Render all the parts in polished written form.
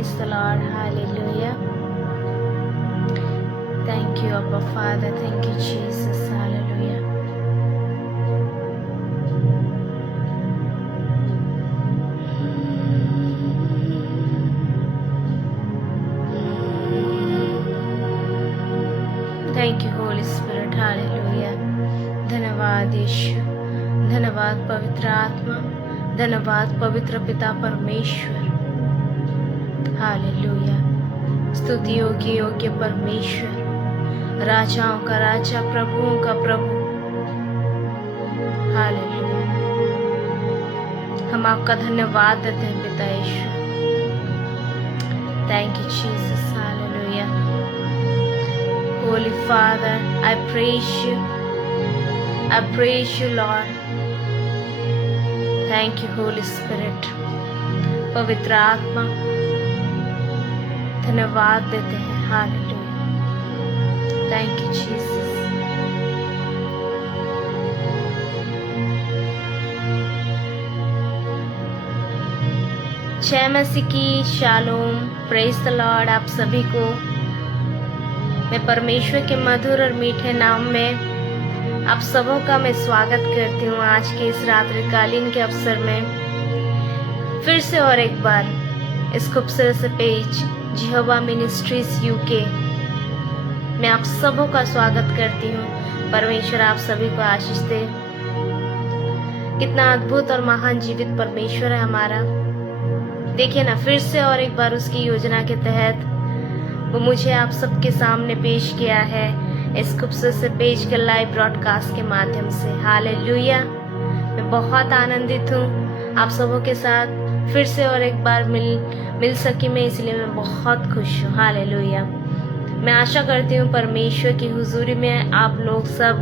Praise the Lord. Hallelujah. Thank you, Abba Father. Thank you, Jesus. Hallelujah. Thank you, Holy Spirit. Hallelujah. धन्यवाद यीशु, धन्यवाद पवित्र आत्मा, धन्यवाद पवित्र पिता परमेश्वर। हालेलुया। स्तुतियों की योग्य परमेश्वर, राजाओं का राजा, प्रभुओं का प्रभु। हालेलुया। हम आपका धन्यवाद देते हैं पिता Yeshu. Thank you Jesus. Hallelujah. Holy Father, I praise you. I praise you, Lord. Thank you, Holy Spirit. पवित्र आत्मा, धन्यवाद देते हैं। हालेलुया। Thank you Jesus. जय मसीह की। शालोम। Praise the Lord. आप सभी को मैं परमेश्वर के मधुर और मीठे नाम में आप सबों का मैं स्वागत करती हूँ आज के इस रात्रिकालीन के अवसर में। फिर से और एक बार इस खूबसूरत से पेज जिहोवा मिनिस्ट्रीज यूके मैं आप सबों का स्वागत करती हूँ। परमेश्वर आप सभी को आशीष दे। कितना अद्भुत और महान जीवित परमेश्वर है हमारा। देखिए ना, फिर से और एक बार उसकी योजना के तहत वो मुझे आप सबके सामने पेश किया है इस खूबसूरत से पेज के लाइव ब्रॉडकास्ट के माध्यम से। हालेलुया। मैं बहुत आनंदित हूँ आप सबों के साथ फिर से और एक बार मिल सकी मैं, इसलिए मैं बहुत खुश हूँ। हालेलुया। मैं आशा करती हूँ परमेश्वर की हुजूरी में आप लोग सब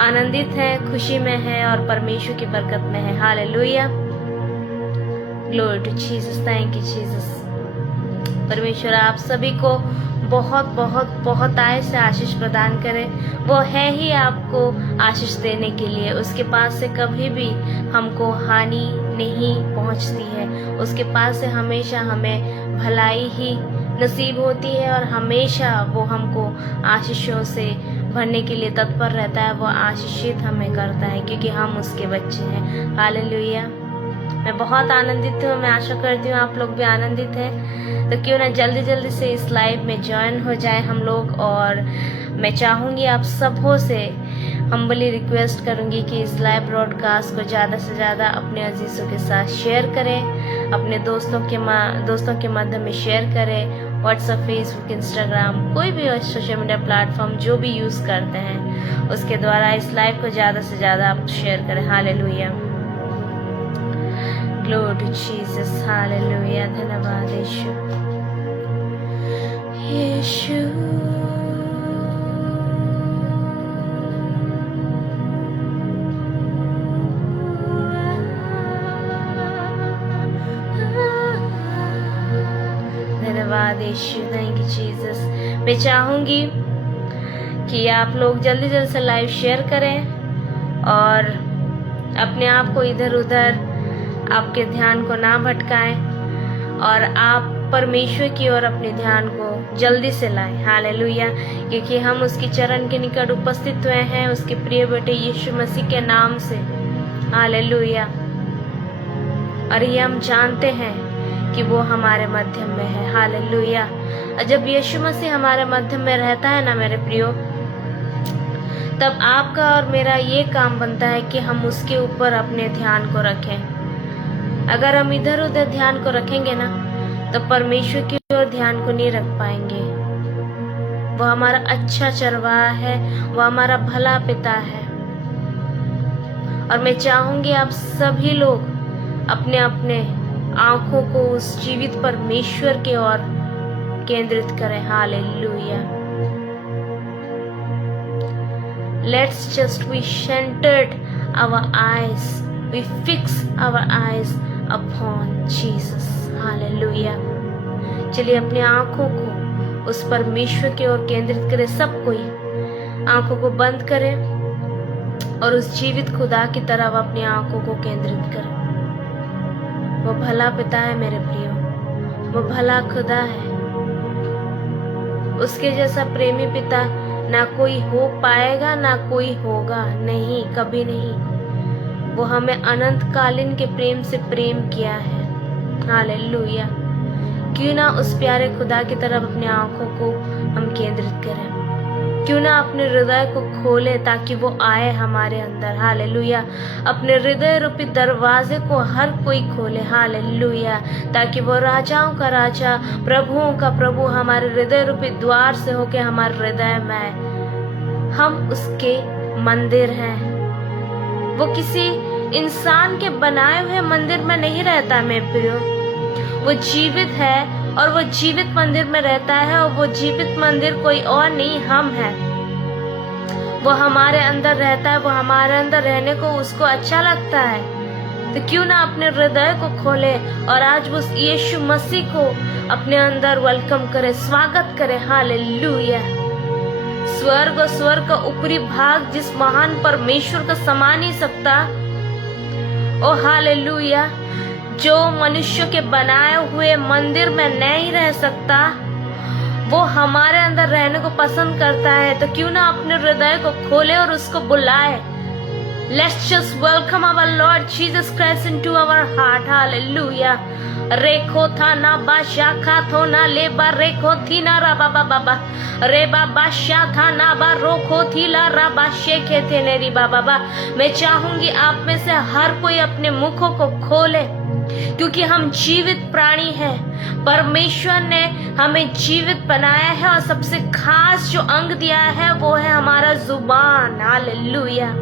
आनंदित हैं, खुशी में हैं और परमेश्वर की बरकत में है। Hallelujah. Glory to Jesus. Thank you Jesus. परमेश्वर आप सभी को बहुत बहुत बहुत आय से आशीष प्रदान करे। वो है ही आपको आशीष देने के लिए। उसके पास से कभी भी हमको हानि नहीं पहुंचती है। उसके पास से हमेशा हमें भलाई ही नसीब होती है और हमेशा वो हमको आशीषों से भरने के लिए तत्पर रहता है। वो आशीषित हमें करता है क्योंकि हम उसके बच्चे हैं। हालेलुया। मैं बहुत आनंदित हूँ। मैं आशा करती हूँ आप लोग भी आनंदित हैं। तो क्यों ना जल्दी जल्दी से इस लाइव में ज्वाइन हो जाए हम लोग। और मैं चाहूँगी आप सबों से हम्बली रिक्वेस्ट करूँगी कि इस लाइव ब्रॉडकास्ट को ज़्यादा से ज़्यादा अपने अजीज़ों के साथ शेयर करें, अपने दोस्तों के माध्यम में शेयर करें। व्हाट्सएप, फेसबुक, इंस्टाग्राम, कोई भी सोशल मीडिया प्लेटफॉर्म जो भी यूज़ करते हैं उसके द्वारा इस लाइव को ज़्यादा से ज़्यादा आप शेयर करें। Hallelujah. Glory to Jesus. Hallelujah. धन्यवाद यीशु। यीशु। धन्यवाद यीशु। Thank you Jesus. मैं चाहूंगी कि आप लोग जल्दी जल्दी से लाइव शेयर करें और अपने आप को इधर उधर आपके ध्यान को ना भटकाएं और आप परमेश्वर की ओर अपने ध्यान को जल्दी से लाएं। हालेलुया। क्योंकि हम उसकी चरण के निकट उपस्थित हुए हैं उसके प्रिय बेटे यीशु मसीह के नाम से। हालेलुया। और ये हम जानते हैं कि वो हमारे मध्य में है। हालेलुया। और जब यीशु मसीह हमारे मध्य में रहता है ना मेरे प्रियो, तब आपका और मेरा ये काम बनता है कि हम उसके ऊपर अपने ध्यान को रखें। अगर हम इधर उधर ध्यान को रखेंगे ना तो परमेश्वर की ओर ध्यान को नहीं रख पाएंगे। वो हमारा अच्छा चरवाहा है, वो हमारा भला पिता है। और मैं चाहूंगी आप सभी लोग अपने अपने आंखों को उस जीवित परमेश्वर की ओर केंद्रित करें। Hallelujah. Let's just be centered our eyes. We fix our eyes upon Jesus. Hallelujah. चलिए अपनी आंखों को उस परमेश्वर की ओर केंद्रित करें। सब कोई आंखों को बंद करें और उस जीवित खुदा की तरफ अपनी आंखों को केंद्रित करें। वो भला पिता है मेरे प्रियो, वो भला खुदा है। उसके जैसा प्रेमी पिता ना कोई हो पाएगा, ना कोई होगा, नहीं, कभी नहीं। वो हमें अनंतकालीन के प्रेम से प्रेम किया है। हालेलुया। क्यों ना उस प्यारे खुदा की तरफ अपनी आंखों को हम केंद्रित करें, क्यों ना अपने हृदय को खोले ताकि वो आए हमारे अंदर। हालेलुया। अपने हृदय रूपी दरवाजे को हर कोई खोले। हालेलुया। ताकि वो राजाओं का राजा, प्रभुओं का प्रभु हमारे हृदय रूपी द्वार से होके हमारे हृदय में, हम उसके मंदिर हैं। वो किसी इंसान के बनाए हुए मंदिर में नहीं रहता मेरे प्रियो, वो जीवित है और वो जीवित मंदिर में रहता है, और वो जीवित मंदिर कोई और नहीं, हम हैं। वो हमारे अंदर रहता है, वो हमारे अंदर रहने को उसको अच्छा लगता है। तो क्यों ना अपने हृदय को खोले और आज वो यीशु मसीह को अपने अंदर वेलकम करे, स्वागत करे। हालेलुया। स्वर्ग और स्वर्ग का ऊपरी भाग जिस महान परमेश्वर का समा नहीं सकता, ओ हालेलुया, जो मनुष्य के बनाए हुए मंदिर में नहीं रह सकता, वो हमारे अंदर रहने को पसंद करता है। तो क्यों ना अपने हृदय को खोले और उसको बुलाए। Let's just welcome our Lord Jesus Christ into our heart. Hallelujah. रेखो था ना बाशा खा थो ना ले बा रेखो थी ना रा बाबा बाबा रे बाबा शा था ना बा रोखो थी ला रा बा शेखे थे नेरी बाबा बा। मैं चाहूंगी आप में से हर कोई अपने मुखों को खोले, क्योंकि हम जीवित प्राणी हैं। परमेश्वर ने हमें जीवित बनाया है और सबसे खास जो अंग दिया है वो है हमारा जुबान। हालेलुया।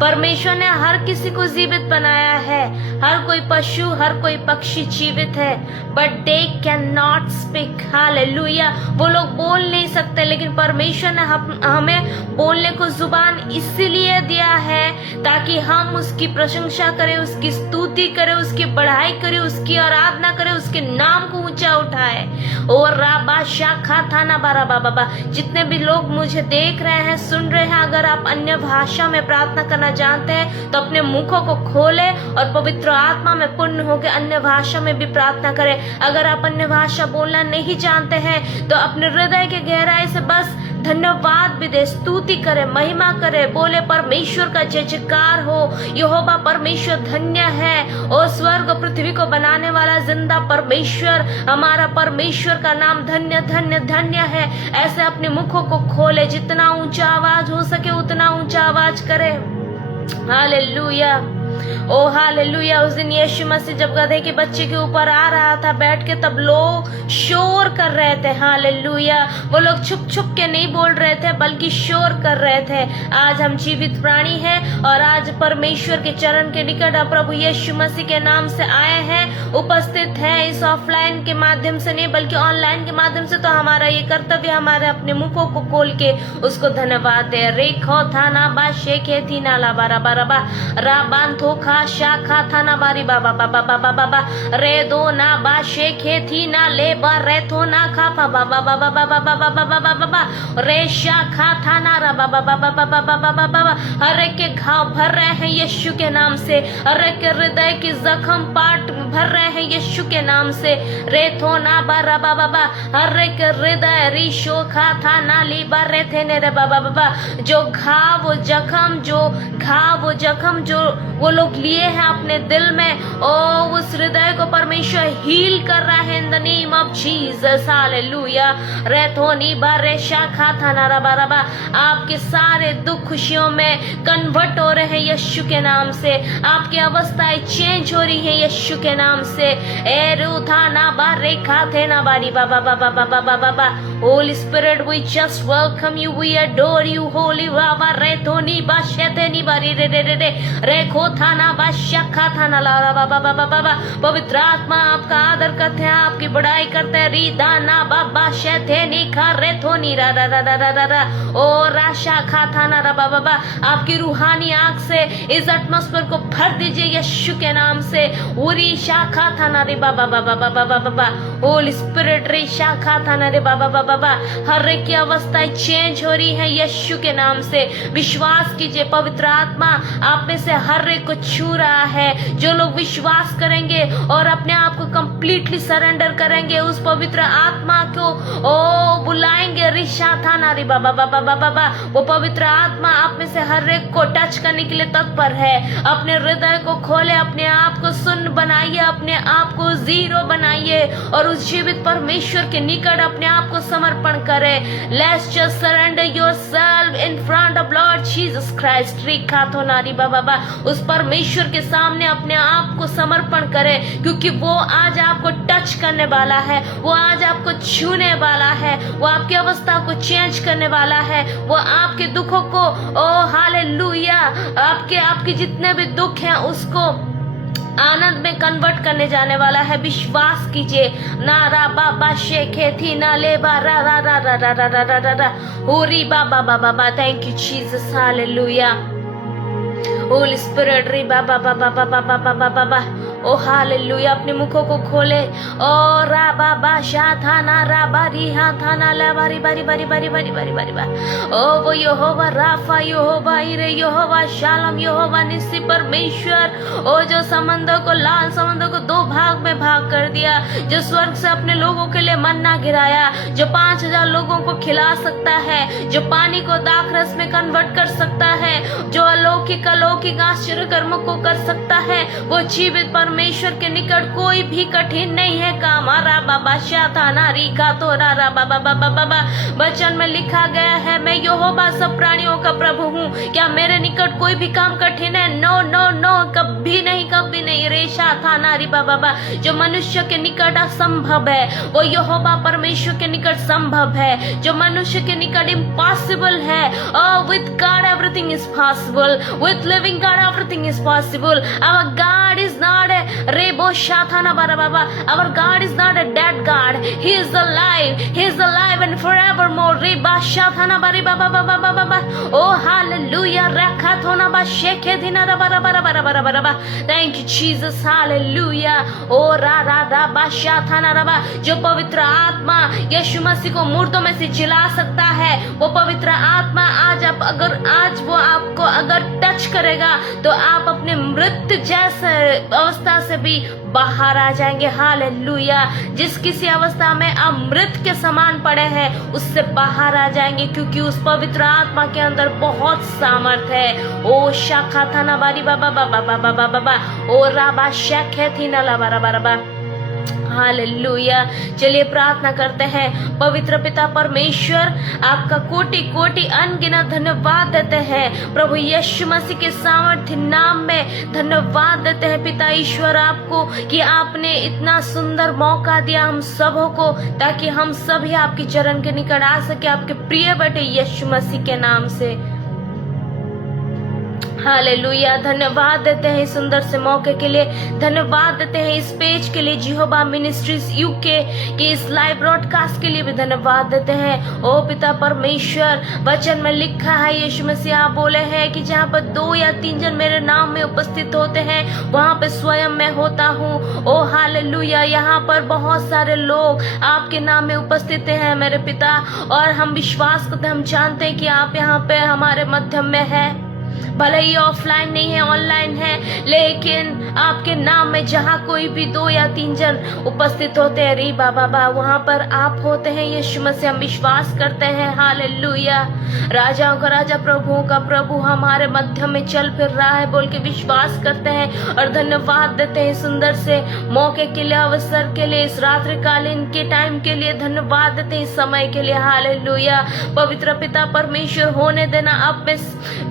परमेश्वर ने हर किसी को जीवित बनाया है। हर कोई पशु, हर कोई पक्षी जीवित है, but they can not speak. Hallelujah. वो लोग बोल नहीं सकते, लेकिन परमेश्वर ने हमें बोलने को जुबान इसीलिए दिया है ताकि हम उसकी प्रशंसा करें, उसकी स्तुति करें, उसकी बढ़ाई करें, उसकी आराधना करें, उसके नाम को ऊंचा उठाए। और राबा शाखा थाना बारा बाबा, जितने भी लोग मुझे देख रहे हैं, सुन रहे हैं, अगर आप अन्य भाषा में प्रार्थना करना जानते हैं तो अपने मुखों को खोले और पवित्र आत्मा में पूर्ण होकर अन्य भाषा में भी प्रार्थना करें। अगर आप अन्य भाषा बोलना नहीं जानते हैं तो अपने हृदय के गहराई से बस धन्यवाद भी दे, स्तुति करे, महिमा करे, बोले परमेश्वर का जय जयकार हो। यहोवा परमेश्वर धन्य है, और स्वर्ग पृथ्वी को बनाने वाला जिंदा परमेश्वर, हमारा परमेश्वर का नाम धन्य धन्य धन्य है। ऐसे अपने मुखों को खोले, जितना ऊंचा आवाज हो सके उतना ऊंचा आवाज करे। हालेलुया। ओ हालेलुया। उस दिन यीशु मसीह जब गधे के बच्चे के ऊपर आ रहा था बैठ के, तब लोग शोर कर रहे थे। हालेलुया। वो लोग छुप छुप के नहीं बोल रहे थे, बल्कि शोर कर रहे थे। आज हम जीवित प्राणी हैं और आज परमेश्वर के चरण के निकट प्रभु यीशु मसीह के नाम से आए हैं, उपस्थित हैं। इस ऑफलाइन के माध्यम से नहीं बल्कि ऑनलाइन के माध्यम से। तो हमारा ये कर्तव्य, हमारे अपने मुखों को खोल के उसको धन्यवाद दे। रेखो था ना बा शेखे थी ना ला बारा बारा बा राबान खा शाखा था ना बारी बाबा बाबा बाबा बाबा रे दो ना बा शेखे थी ना ले बा रे थो ना खा पा बाबा बाबा बाबा बाबा बाबा बाबा रे शाखा था ना रा बाबा बाबा बाबा बाबा बाबा। हर एक के घाव भर रहे हैं यीशु के नाम से, हर एक के हृदय की जख्म पाट भर रहे हैं यीशु के नाम से। रे थो ना बा रा बाबा बा हर एक हृदय रिशो खा था ना ली बा रे थे ने रे बाबा बाबा। जो घाव वो जख्म, जो घाव वो जख्म जो वो लोग लिए हैं अपने दिल में, ओ उस हृदय को परमेश्वर हील कर रहा है in the name of Jesus. Hallelujah. रेथोनी बारे शाखा था ना रबा रबा। आपके सारे दुख खुशियों में कन्वर्ट हो रहे हैं यीशु के नाम से। आपकी अवस्थाएं चेंज हो रही है यीशु के नाम से। एरू था ना बारे खा थे ना बारी बाबा बाबा बाबा बाबा बाबा। Holy Spirit we just welcome you, we adore you holy बाबा। रेथोनी बाशे नी बारी रे रे रे रे रेखो था ना बाशा था ना ला बाबा बाबा बाबा। पवित्र आत्मा आपका आदर करते हैं, आपकी बड़ाई करते हैं। रीदा ना बाबा शेथे नी खा रेथोनी रा रा रा रा रा रा ओ राशा खा था ना रा बाबा बाबा। आपकी रूहानी आंख से इस एटमॉस्फेयर को भर दीजिए यीशु के नाम से। उरी शाखा था ना रे बाबा बाबा बाबा बाबा। होली स्पिरिट रे शाखा था ना रे बाबा बाबा बाबा। हर एक की अवस्थाएं चेंज हो रही है यीशु के नाम से। विश्वास कीजिए, पवित्र आत्मा आप में से हर एक को छू रहा है। जो लोग विश्वास करेंगे और अपने आप को कंप्लीटली सरेंडर करेंगे, उस पवित्र आत्मा को बुलाएंगे, रिशा था नारी बाबा बाबा बाबा बा, वो पवित्र आत्मा आप में से हर एक को टच करने के लिए तत्पर है। अपने हृदय को खोले, अपने आप को सुन बनाइए, अपने आप को जीरो बनाइए और उस जीवित परमेश्वर के निकट अपने आप को समर्पण करें। Let's just surrender yourself in front of Lord Jesus Christ. रिखा तो नारी बाबा बा, उस परमेश्वर के सामने अपने आप को समर्पण करें, क्योंकि वो आज आपको टच करने वाला है, वो आज आपको छूने वाला है, वो आपकी अवस्था को चेंज करने वाला है, वो आपके दुखों को हालेलुया, आपके जितने भी दुख हैं उसको आनंद में कन्वर्ट करने जाने वाला है। विश्वास कीजिए। नारा बाबा शेखे थी ना ले बा रा रा रा रा रा रा रा रा रा होरी बाबा बाबा बा। Thank you Jesus, hallelujah. Holi spirit री बाबा बाबा बाबा बाबा बाबा बा। Oh hallelujah. अपने मुखों को खोले। ओ रा बाबा शा था ना रा बारी हा था ना ला बारी बारी बारी बारी बारी बारी बारी बा। ओ वो यहोवा राफा, यहोवा इरे, यहोवा शालम, यहोवा निस्सी परमेश्वर, ओ जो समंदर को, लाल समंदर को दो भाग में भाग कर दिया, जो स्वर्ग से अपने लोगों के लिए मन्ना गिराया, जो 5000 लोगों को खिला सकता है, जो पानी को दाखरस में कन्वर्ट कर सकता है, जो अलौकिक आश्चर्य कर्म को कर सकता है, वो जीवित परमेश्वर के निकट कोई भी कठिन नहीं है काम। रा बाबा शाताना रीका तो रा बाबा बाबा बाबा। वचन में लिखा गया है, मैं यहोवा सब प्राणियों का प्रभु हूँ, क्या मेरे निकट कोई भी काम कठिन है? नो नो नो, कभी नहीं, कभी नहीं। रेशा था नारी बाबा बा। जो मनुष्य के निकट असंभव है, वो यहोवा परमेश्वर के निकट संभव है। जो मनुष्य के निकट इम्पॉसिबल है, with God everything is possible, with living God everything is possible. Our God is not a रेबो शाथाना बारा बाबा, our God is not a dead God, he is alive, he is alive and forevermore. रेबा शाथाना बारी बाबा बाबा बाबा बा। Oh hallelujah. रखा थोना बा शेखे दिना रा बारा बारा बारा बारा बारा बा। Thank you Jesus, hallelujah. Oh रा रा रा बा शाथाना रा बा। जो पवित्र आत्मा यीशु मसीह को मुर्दों में से जिला सकता है, वो पवित्र आत्मा आज वो आपको अगर टच करेगा तो आप अपने मृत्यु जैसे अवस्था से भी बाहर आ जाएंगे। हालेलुया। जिस किसी अवस्था में आप मृत के समान पड़े हैं, उससे बाहर आ जाएंगे, क्योंकि उस पवित्र आत्मा के अंदर बहुत सामर्थ है। ओ शाखा था ना बारी बाबा बाबा बाबा बाबा बाबा। ओ राबा शेखे थी ना ला बारा बारा बा। हालेलुया। चलिए प्रार्थना करते हैं। पवित्र पिता परमेश्वर, आपका कोटि कोटि अनगिनत धन्यवाद देते हैं प्रभु यीशु मसीह के सामर्थ्य नाम में। धन्यवाद देते हैं पिता ईश्वर आपको कि आपने इतना सुंदर मौका दिया हम सबों को, ताकि हम सभी आपके चरण के निकट आ सके, आपके प्रिय बेटे यीशु मसीह के नाम से। हालेलुया। धन्यवाद देते हैं इस सुंदर से मौके के लिए, धन्यवाद देते हैं इस पेज के लिए, जिहोबा मिनिस्ट्रीज यूके की इस लाइव ब्रॉडकास्ट के लिए भी धन्यवाद देते हैं। ओ पिता परमेश्वर, वचन में लिखा है, यीशु मसीह आप बोले हैं कि जहाँ पर 2 या 3 जन मेरे नाम में उपस्थित होते हैं, वहाँ पे स्वयं मैं होता हूँ। ओ हालेलुया। यहाँ पर बहुत सारे लोग आपके नाम में उपस्थित हैं मेरे पिता, और हम विश्वास करते हैं, हम जानते हैं कि आप यहाँ पे हमारे मध्य में है। भले ही ऑफलाइन नहीं है, ऑनलाइन है, लेकिन आपके नाम में जहाँ कोई भी 2 या 3 जन उपस्थित होते हैं री बाबा बा, वहाँ पर आप होते हैं यीशु मसीह। हम विश्वास करते हैं। हालेलुया। राजाओं का राजा, प्रभुओं का प्रभु हमारे मध्य में चल फिर रहा है बोल के विश्वास करते हैं, और धन्यवाद देते हैं सुंदर से मौके के लिए, अवसर के लिए, इस रात्रिकालीन के टाइम के लिए धन्यवाद देते हैं, इस समय के लिए। हालेलुया। पवित्र पिता परमेश्वर होने देना, आप में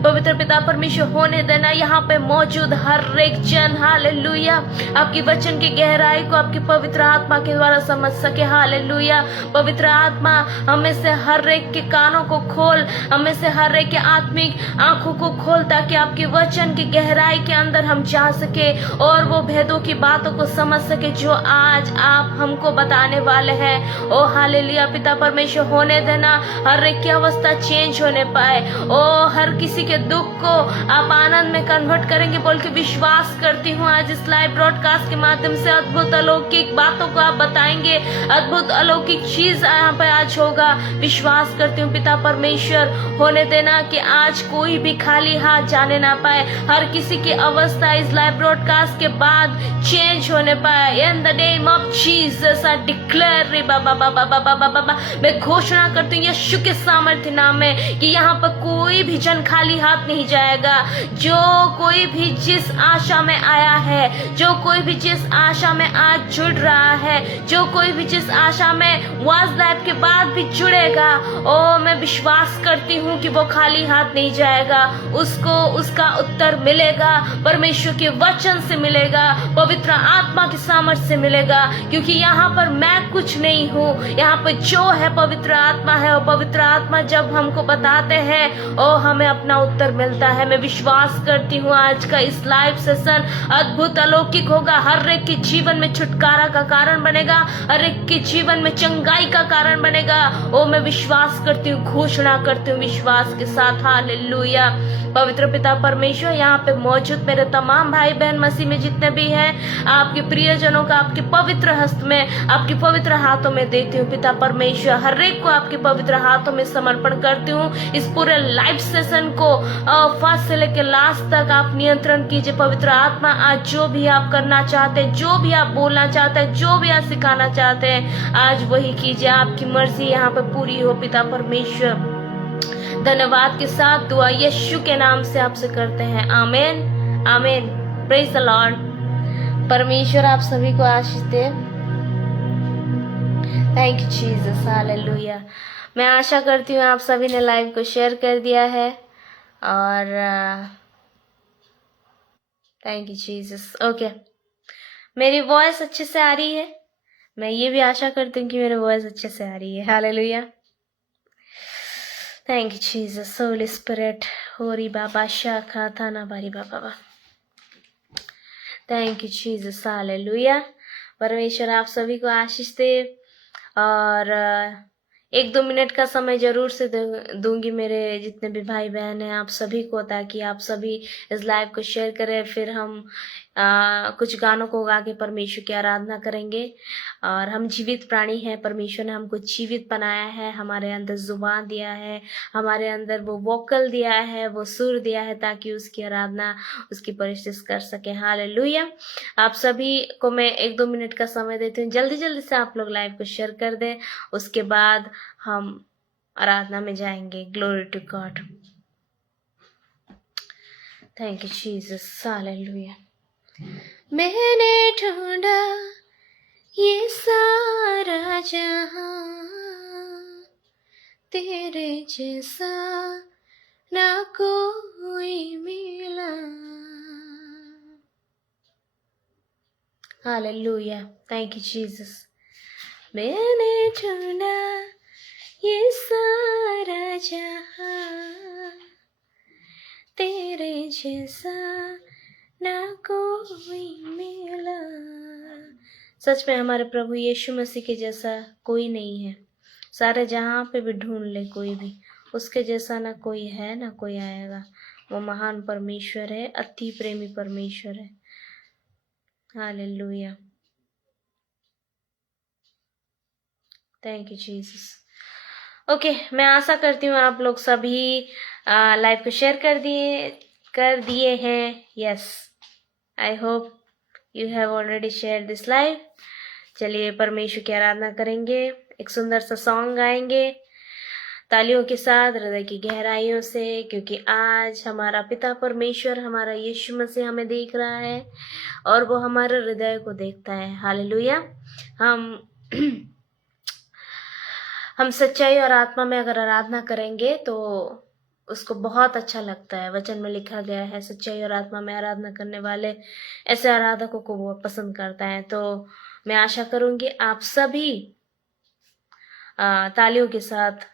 पवित्र पिता परमेश्वर होने देना यहाँ पे मौजूद हर एक जन, हालेलुया, आपकी वचन की गहराई को आपकी पवित्र आत्मा के द्वारा समझ सके। हालेलुया। पवित्र आत्मा हमें से हर एक के कानों को खोल, हमें से हर एक के आत्मिक आंखों को खोल, ताकि आपके वचन की गहराई के अंदर हम जा सके और वो भेदों की बातों को समझ सके जो आज आप हमको बताने वाले हैं। ओ हालेलुया। पिता परमेश्वर होने देना हर एक की अवस्था चेंज होने पाए। ओ हर किसी के दुख को आप आनंद में कन्वर्ट करेंगे बोल के विश्वास करती हूँ। आज इस लाइव ब्रॉडकास्ट के माध्यम से अद्भुत अलौकिक बातों को आप बताएंगे, अद्भुत अलौकिक चीज यहाँ पे आज होगा। विश्वास करती हूँ पिता परमेश्वर, होने देना कि आज कोई भी खाली हाथ जाने ना पाए, हर किसी की अवस्था इस लाइव ब्रॉडकास्ट के बाद चेंज होने पाए। इन the name of Jesus I declare, मैं घोषणा करती हूँ यीशु के सामर्थ्य नाम में कि यहाँ पर कोई भी जन खाली हाथ नहीं जाएगा। जो कोई भी जिस आशा में आया है, जो कोई भी जिस आशा में आज जुड़ रहा है, जो कोई भी जिस आशा में वाज लाइफ के बाद भी जुड़ेगा, ओ मैं विश्वास करती हूँ कि वो खाली हाथ नहीं जाएगा। उसको उसका उत्तर मिलेगा, परमेश्वर के वचन से मिलेगा, पवित्र आत्मा की सामर्थ्य से मिलेगा। क्योंकि यहाँ पर मैं कुछ नहीं हूँ, यहाँ पर जो है पवित्र आत्मा है। और पवित्र आत्मा जब हमको बताते हैं ओ हमें अपना उत्तर मिलता है। मैं विश्वास करती हूँ आज का इस लाइव सेशन अद्भुत अलौकिक होगा, हर एक के जीवन में छुटकारा का कारण बनेगा, हर एक के जीवन में चंगाई का कारण बनेगा। ओ मैं विश्वास करती हूँ, घोषणा करती हूँ विश्वास के साथ। हालेलुया। पवित्र पिता परमेश्वर, यहाँ पे मौजूद मेरे तमाम भाई बहन मसीह में जितने भी हैं, आपके प्रियजनों का आपके पवित्र हस्त में, आपके पवित्र हाथों में देती हूँ पिता परमेश्वर। हर एक को आपके पवित्र हाथों में समर्पण करती हूँ। इस पूरे लाइव सेशन को फर्स्ट से लेकर लास्ट तक आप नियंत्रण कीजिए। पवित्र आत्मा आज जो भी आप करना चाहते हैं, जो भी आप बोलना चाहते हैं, जो भी आप सिखाना चाहते हैं, आज वही कीजिए। आपकी मर्जी यहाँ पे पूरी हो पिता परमेश्वर। धन्यवाद के साथ दुआ यीशु के नाम से आपसे करते हैं, आमीन आमीन। Praise the Lord. परमेश्वर आप सभी को आशीष दे। Thank you Jesus, hallelujah. मैं आशा करती हूँ आप सभी ने लाइव को शेयर कर दिया है और थैंक यू जीसस। ओके, मेरी वॉइस अच्छे से आ रही है? मैं ये भी आशा करती हूँ कि मेरी वॉइस अच्छे से आ रही है। Hallelujah. Thank you Jesus, Holy Spirit, होरी बाबा शाखा थाना बारी बाबा। Thank you Jesus, hallelujah. परमेश्वर आप सभी को आशीष दे। और 1-2 मिनट का समय जरूर से दूंगी मेरे जितने भी भाई बहन हैं आप सभी को, ताकि आप सभी इस लाइव को शेयर करें। फिर हम कुछ गानों को गा के परमेश्वर की आराधना करेंगे। और हम जीवित प्राणी हैं, परमेश्वर ने हमको जीवित बनाया है, हमारे अंदर जुबान दिया है, हमारे अंदर वो वोकल दिया है, वो सुर दिया है, ताकि उसकी आराधना, उसकी परिशिश कर सके। हालेलुया। आप सभी को मैं 1-2 मिनट का समय देती हूँ, जल्दी जल्दी से आप लोग लाइव को शेयर कर दें। उसके बाद हम आराधना में जाएंगे। Glory to God. Thank you Jesus, hallelujah. मैंने ढूंढा ये सारा जहां, तेरे जैसा ना कोई मिला। हालेलुया। Thank you Jesus. मैंने ढूंढा ये सारा जहां, तेरे जैसा ना कोई मिला। सच में हमारे प्रभु यीशु मसीह के जैसा कोई नहीं है। सारे जहां पे भी ढूंढ ले कोई भी, उसके जैसा ना कोई है ना कोई आएगा। वो महान परमेश्वर है, अति प्रेमी परमेश्वर है। Hallelujah. Thank you Jesus. Okay, मैं आशा करती हूँ आप लोग सभी लाइव को शेयर कर दिए हैं। Yes, I hope you have already share this live. चलिए परमेश्वर की आराधना करेंगे, एक सुंदर सा सॉन्ग गाएंगे तालियों के साथ, हृदय की गहराइयों से, क्योंकि आज हमारा पिता परमेश्वर, हमारा यीशु मसीह हमें देख रहा है और वो हमारे हृदय को देखता है। हालेलुया। हम सच्चाई और आत्मा में अगर आराधना करेंगे तो उसको बहुत अच्छा लगता है। वचन में लिखा गया है, सच्चाई और आत्मा में आराधना करने वाले ऐसे आराधकों को वो पसंद करता है। तो मैं आशा करूंगी आप सभी तालियों के साथ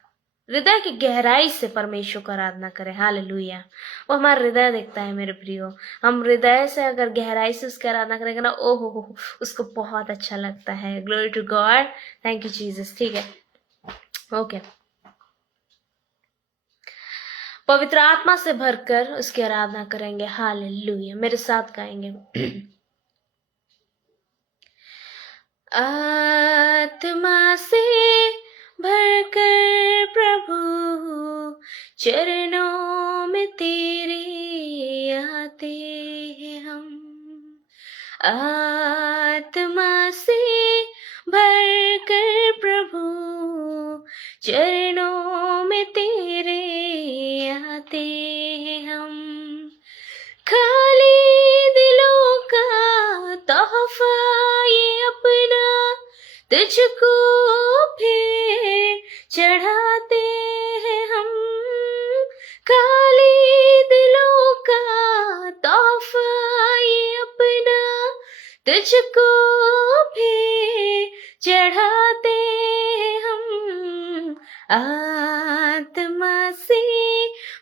हृदय की गहराई से परमेश्वर को आराधना करें। हालेलुया। वो हमारा हृदय देखता है मेरे प्रियो। हम हृदय से अगर गहराई से उसकी आराधना करेंगे ना, ओहो, उसको बहुत अच्छा लगता है। Glory to God. Thank you Jesus. ठीक है, ओके। पवित्र आत्मा से भरकर उसकी आराधना करेंगे। हालेलुया, मेरे साथ गाएंगे। आत्मा से भरकर प्रभु चरणों में तेरे आते हैं हम। आत्मा से भरकर प्रभु चरणों में तेरे आते हैं हम। खाली दिलों का तोहफा ये अपना तुझको फिर चढ़ाते हैं हम। खाली दिलों का तोहफा ये अपना तुझको फिर चढ़ाते हैं हम। आत्मा से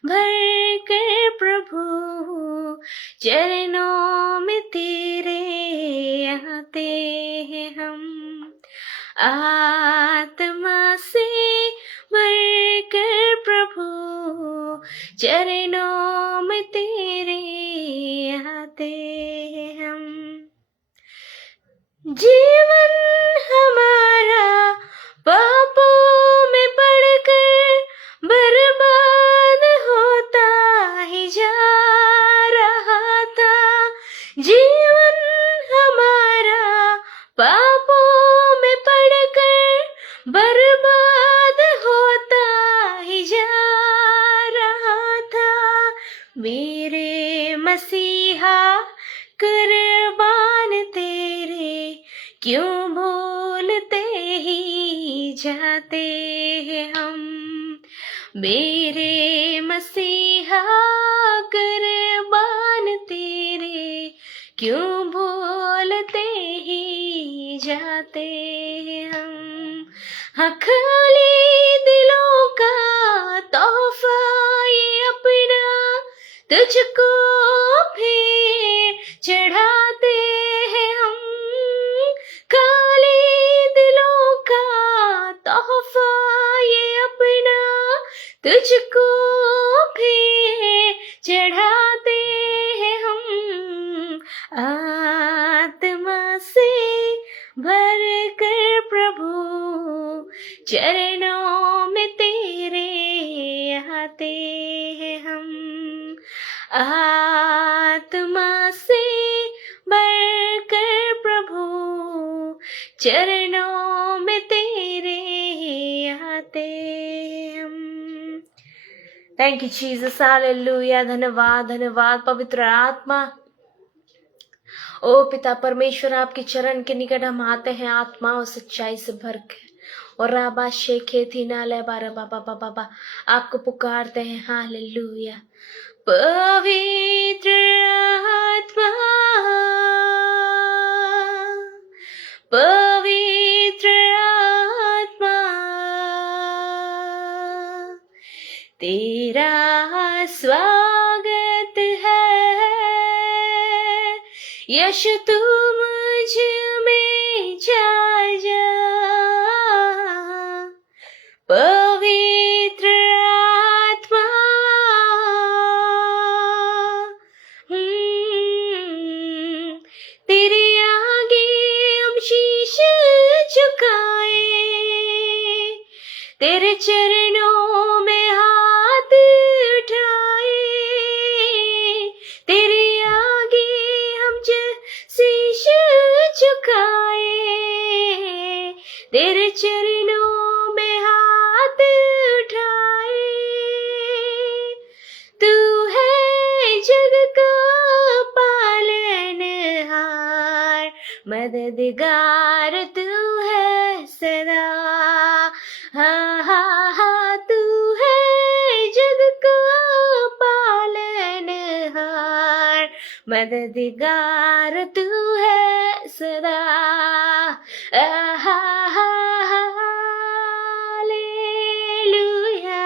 भर कर प्रभु चरणों में तेरे आते हैं हम। आत्मा से भर कर प्रभु चरणों में तेरे आते हैं हम। जीवन हमारा पापों में पड़कर बर्बाद होता ही जा रहा था। जीवन हमारा पापों में पड़कर बर्बाद होता ही जा रहा था। मेरे मसीहा कुर्बान तेरे क्यों भूलते ही जाते हैं हम। मेरे मसीहा कुर्बान तेरे क्यों भूलते ही जाते हैं हम। हाँ, खाली दिलों का तोहफा ये अपना तुझको फिर चढ़ाते हैं हम। खाली दिलों का तोहफा ये अपना तुझको फिर चढ़ाते हैं हम। आत्मा से भर कर प्रभु चरणों में तेरे आते हैं हम। आत्मा से भर कर प्रभु चरणों में तेरे आते हैं हम। Thank you Jesus, hallelujah. धन्यवाद धन्यवाद पवित्र आत्मा। ओ पिता परमेश्वर, आपके चरण के निकट हम आते हैं आत्मा और सच्चाई से भर के। और राबा शेखे थी नाले बारा बाबा बाबा बा, आपको पुकारते हैं। हालेलुया। पवित्र आत्मा, पवित्र आत्मा, तेरा स्वागत है। यीशु तू मुझ में छा जा। पवित्र आत्मा, तेरे आगे हम शीश झुकाए, तेरे चरणों में हाथ उठाए। तेरे आगे हम शीश झुकाए, तेरे चरणों में हाथ उठाए। तू है जग का पालनहार, मददगार तू है सदा। हाँ हाँ हाँ, तू है जग का पालनहार, मददगार तू है सदा। Hallelujah,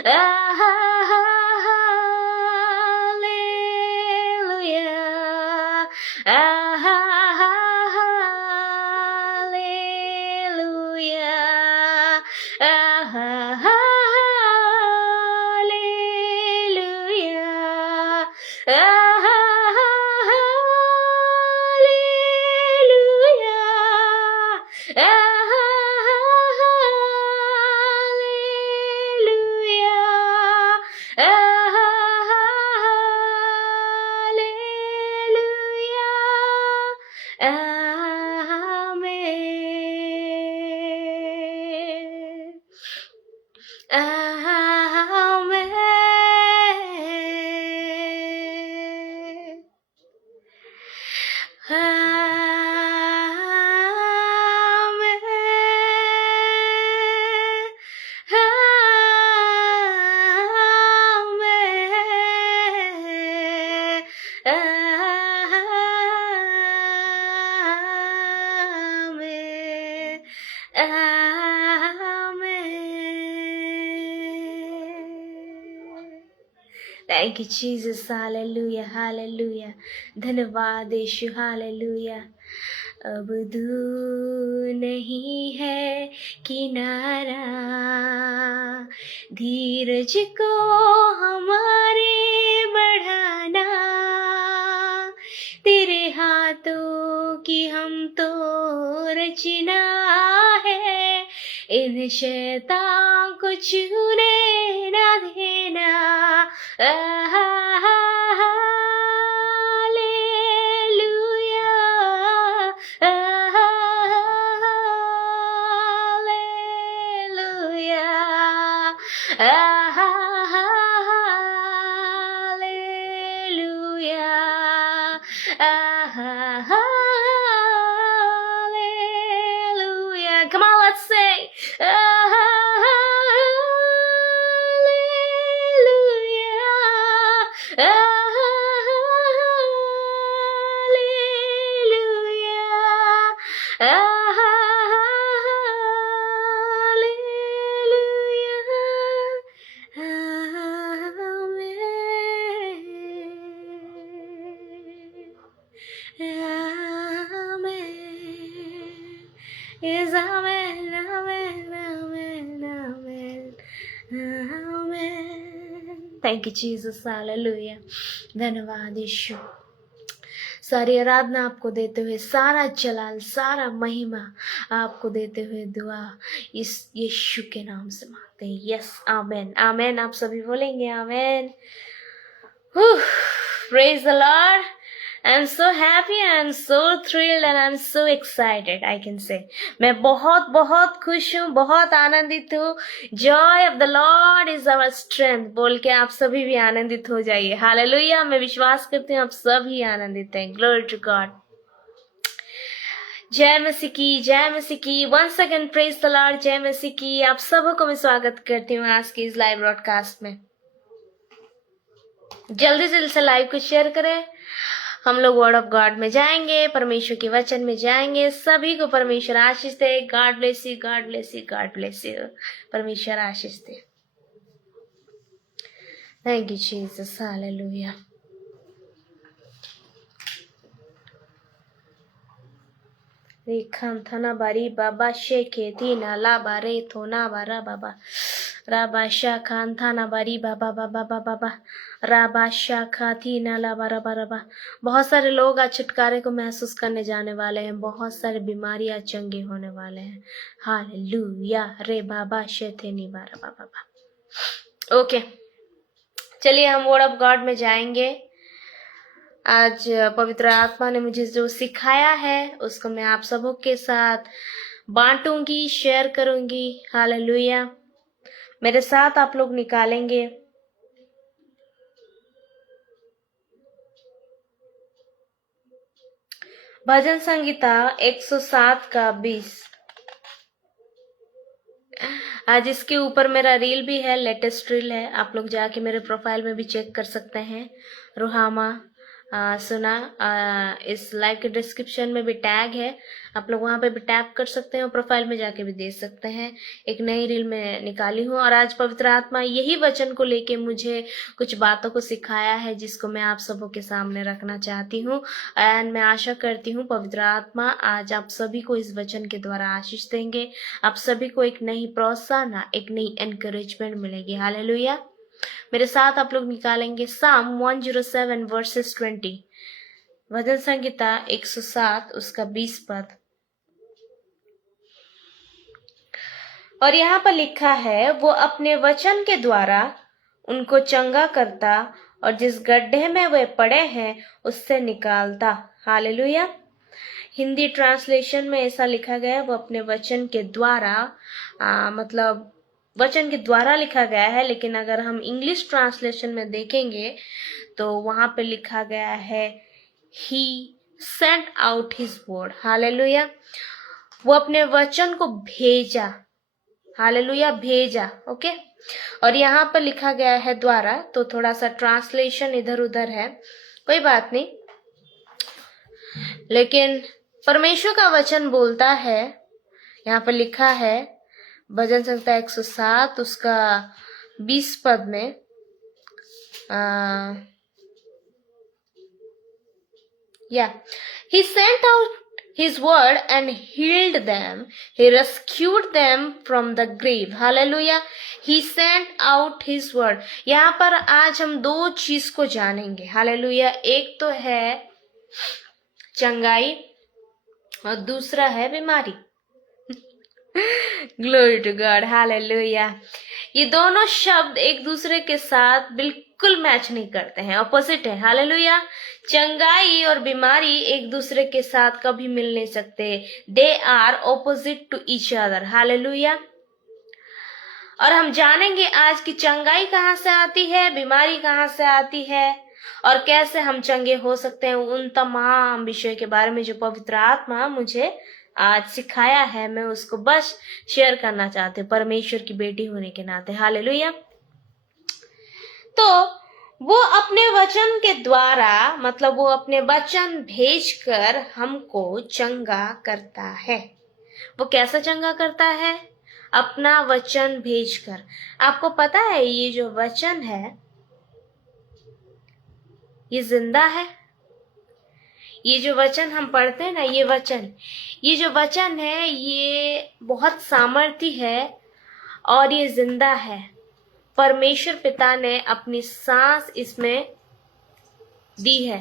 hallelujah, hallelujah, hallelujah. Thank you, Jesus. Hallelujah, hallelujah. धन्यवाद यीशु, हालेलुया। अब दूर नहीं है किनारा, धीरज को हमारे बढ़ाना, तेरे हाथों की हम तो रचना है, इन शैतान को छूने ना देना। Come on, let's sing. Yes, amen, amen, amen, amen, amen. Thank you, Jesus. Hallelujah. धन्यवाद यीशु। सारी आराधना आपको देते हुए, सारा जलाल, सारा महिमा आपको देते हुए दुआ इस यीशु के नाम से मांगते हैं। यस, आमेन, आमेन। आप सभी बोलेंगे आमेन। Praise the Lord. I'm so happy, I'm so thrilled and I'm so excited, I can say. मैं बहुत बहुत खुश हूँ, बहुत आनंदित हूँ। Joy of the Lord is our strength बोल के आप सभी भी आनंदित हो जाइए। हालेलुया। मैं विश्वास करती हूँ आप सभी आनंदित हैं। Glory to God. जय मसीह की, जय मसीह की। Once again praise the Lord, जय मसीह की। आप सबको मैं स्वागत करती हूँ आज की इस लाइव ब्रॉडकास्ट में। जल्दी जल्दी से लाइव को शेयर करें। हम लोग वर्ड ऑफ गॉड में जाएंगे, परमेश्वर के वचन में जाएंगे। सभी को परमेश्वर आशीष दे। God bless you, God bless you, God bless you. परमेश्वर आशीष दे। Thank you Jesus, hallelujah. रेखन थना बारी बाबा शेखे थीना ला बारे थोना बारा बाबा राबाशा खान थाना बारी बाबा बाबा बाबा राबाशा खा थी नाला बारा बारा बा। बहुत सारे लोग आज छुटकारे को महसूस करने जाने वाले हैं। बहुत सारी बीमारियां चंगे होने वाले हैं। हालेलुया। रे बाबा शेथे नी बारा बाबा बा। ओके, चलिए हम वर्ड ऑफ गॉड में जाएंगे। आज पवित्र आत्मा ने मुझे जो सिखाया है उसको मैं आप सबों के साथ बांटूंगी, शेयर करूंगी। हालेलुया। मेरे साथ आप लोग निकालेंगे भजन संगीता 107 का 20। आज इसके ऊपर मेरा रील भी है, लेटेस्ट रील है। आप लोग जाके मेरे प्रोफाइल में भी चेक कर सकते हैं। रुहामा सुना। इस लाइव के डिस्क्रिप्शन में भी टैग है, आप लोग वहां पे भी टैप कर सकते हैं और प्रोफाइल में जाके भी देख सकते हैं। एक नई रील में निकाली हूँ और आज पवित्र आत्मा यही वचन को लेके मुझे कुछ बातों को सिखाया है जिसको मैं आप सबों के सामने रखना चाहती हूँ। एंड मैं आशा करती हूँ पवित्र आत्मा आज आप सभी को इस वचन के द्वारा आशीष देंगे। आप सभी को एक नई प्रोत्साहन, एक नई एनकरेजमेंट मिलेगी। हालेलुया। मेरे साथ आप लोग निकालेंगे साम 107 वर्सेस 20। भजन संगीता 107 उसका 20 पद। और यहाँ पर लिखा है वो अपने वचन के द्वारा उनको चंगा करता और जिस गड्ढे में वे पड़े हैं उससे निकालता। हालेलुया। हिंदी ट्रांसलेशन में ऐसा लिखा गया है वो अपने वचन के द्वारा, मतलब वचन के द्वारा लिखा गया है, लेकिन अगर हम इंग्लिश ट्रांसलेशन में देखेंगे तो वहां पे लिखा गया है he sent out his word. Hallelujah. वो अपने वचन को भेजा। हालेलुया, भेजा। ओके। और यहाँ पर लिखा गया है द्वारा, तो थोड़ा सा ट्रांसलेशन इधर उधर है, कोई बात नहीं, लेकिन परमेश्वर का वचन बोलता है, यहाँ पर लिखा है भजन संहिता 107 उसका 20 पद में, he sent out his word and healed them, he rescued them from the grave। Hallelujah. he sent out his word। यहाँ पर आज हम दो चीज को जानेंगे। हालेलुया। एक तो है चंगाई और दूसरा है बीमारी। Glory to God. हालेलुया। ये दोनों शब्द एक दूसरे के साथ बिल्कुल मैच नहीं करते हैं, ऑपोजिट है। हालेलुया। चंगाई और बीमारी एक दूसरे के साथ कभी मिल नहीं सकते। They are opposite to each other. Hallelujah. और हम जानेंगे आज की चंगाई कहाँ से आती है, बीमारी कहाँ से आती है और कैसे हम चंगे हो सकते हैं। उन तमाम विषय के बारे में जो पवित्र आत्मा मुझे आज सिखाया है, मैं उसको बस शेयर करना चाहती हूँ परमेश्वर की बेटी होने के नाते। हालेलुया। तो वो अपने वचन के द्वारा, मतलब वो अपने वचन भेजकर हमको चंगा करता है। वो कैसा चंगा करता है? अपना वचन भेजकर। आपको पता है ये जो वचन है ये जिंदा है। ये जो वचन हम पढ़ते हैं ना, ये जो वचन है ये बहुत सामर्थी है और ये जिंदा है। परमेश्वर पिता ने अपनी सांस इसमें दी है।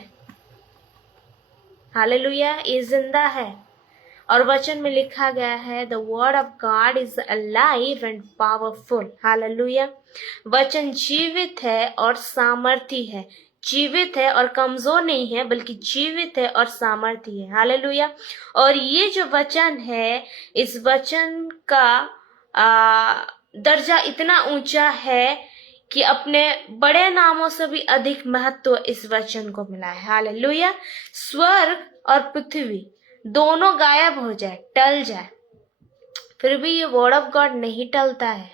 हालेलुया। ये जिंदा है और वचन में लिखा गया है the word of God is alive and powerful. Hallelujah. वचन जीवित है और सामर्थी है। जीवित है और कमजोर नहीं है, बल्कि जीवित है और सामर्थी है। हालेलुया। और ये जो वचन है, इस वचन का दर्जा इतना ऊंचा है कि अपने बड़े नामों से भी अधिक महत्व इस वचन को मिला है। हालेलुया। स्वर्ग और पृथ्वी दोनों गायब हो जाए, टल जाए, फिर भी ये वर्ड ऑफ गॉड नहीं टलता है।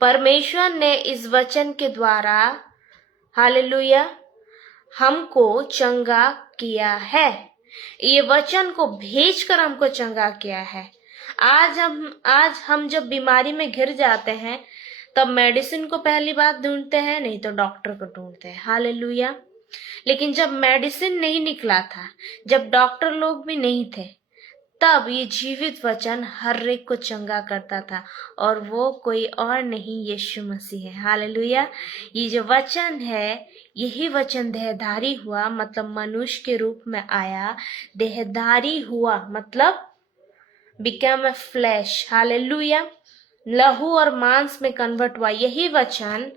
परमेश्वर ने इस वचन के द्वारा, हालेलुया, हमको चंगा किया है। ये वचन को भेजकर हमको चंगा किया है। आज हम जब बीमारी में घिर जाते हैं तब मेडिसिन को पहली बात ढूंढते हैं, नहीं तो डॉक्टर को ढूंढते हैं। हालेलुया। लेकिन जब मेडिसिन नहीं निकला था, जब डॉक्टर लोग भी नहीं थे, तब ये जीवित वचन हर एक को चंगा करता था, और वो कोई और नहीं यीशु मसीह है। हालेलुया। ये जो वचन है, यही वचन देहधारी हुआ, मतलब मनुष्य के रूप में आया। देहधारी हुआ मतलब बिकम अ फ्लैश। हालेलुया। लहू और मांस में कन्वर्ट हुआ यही वचन,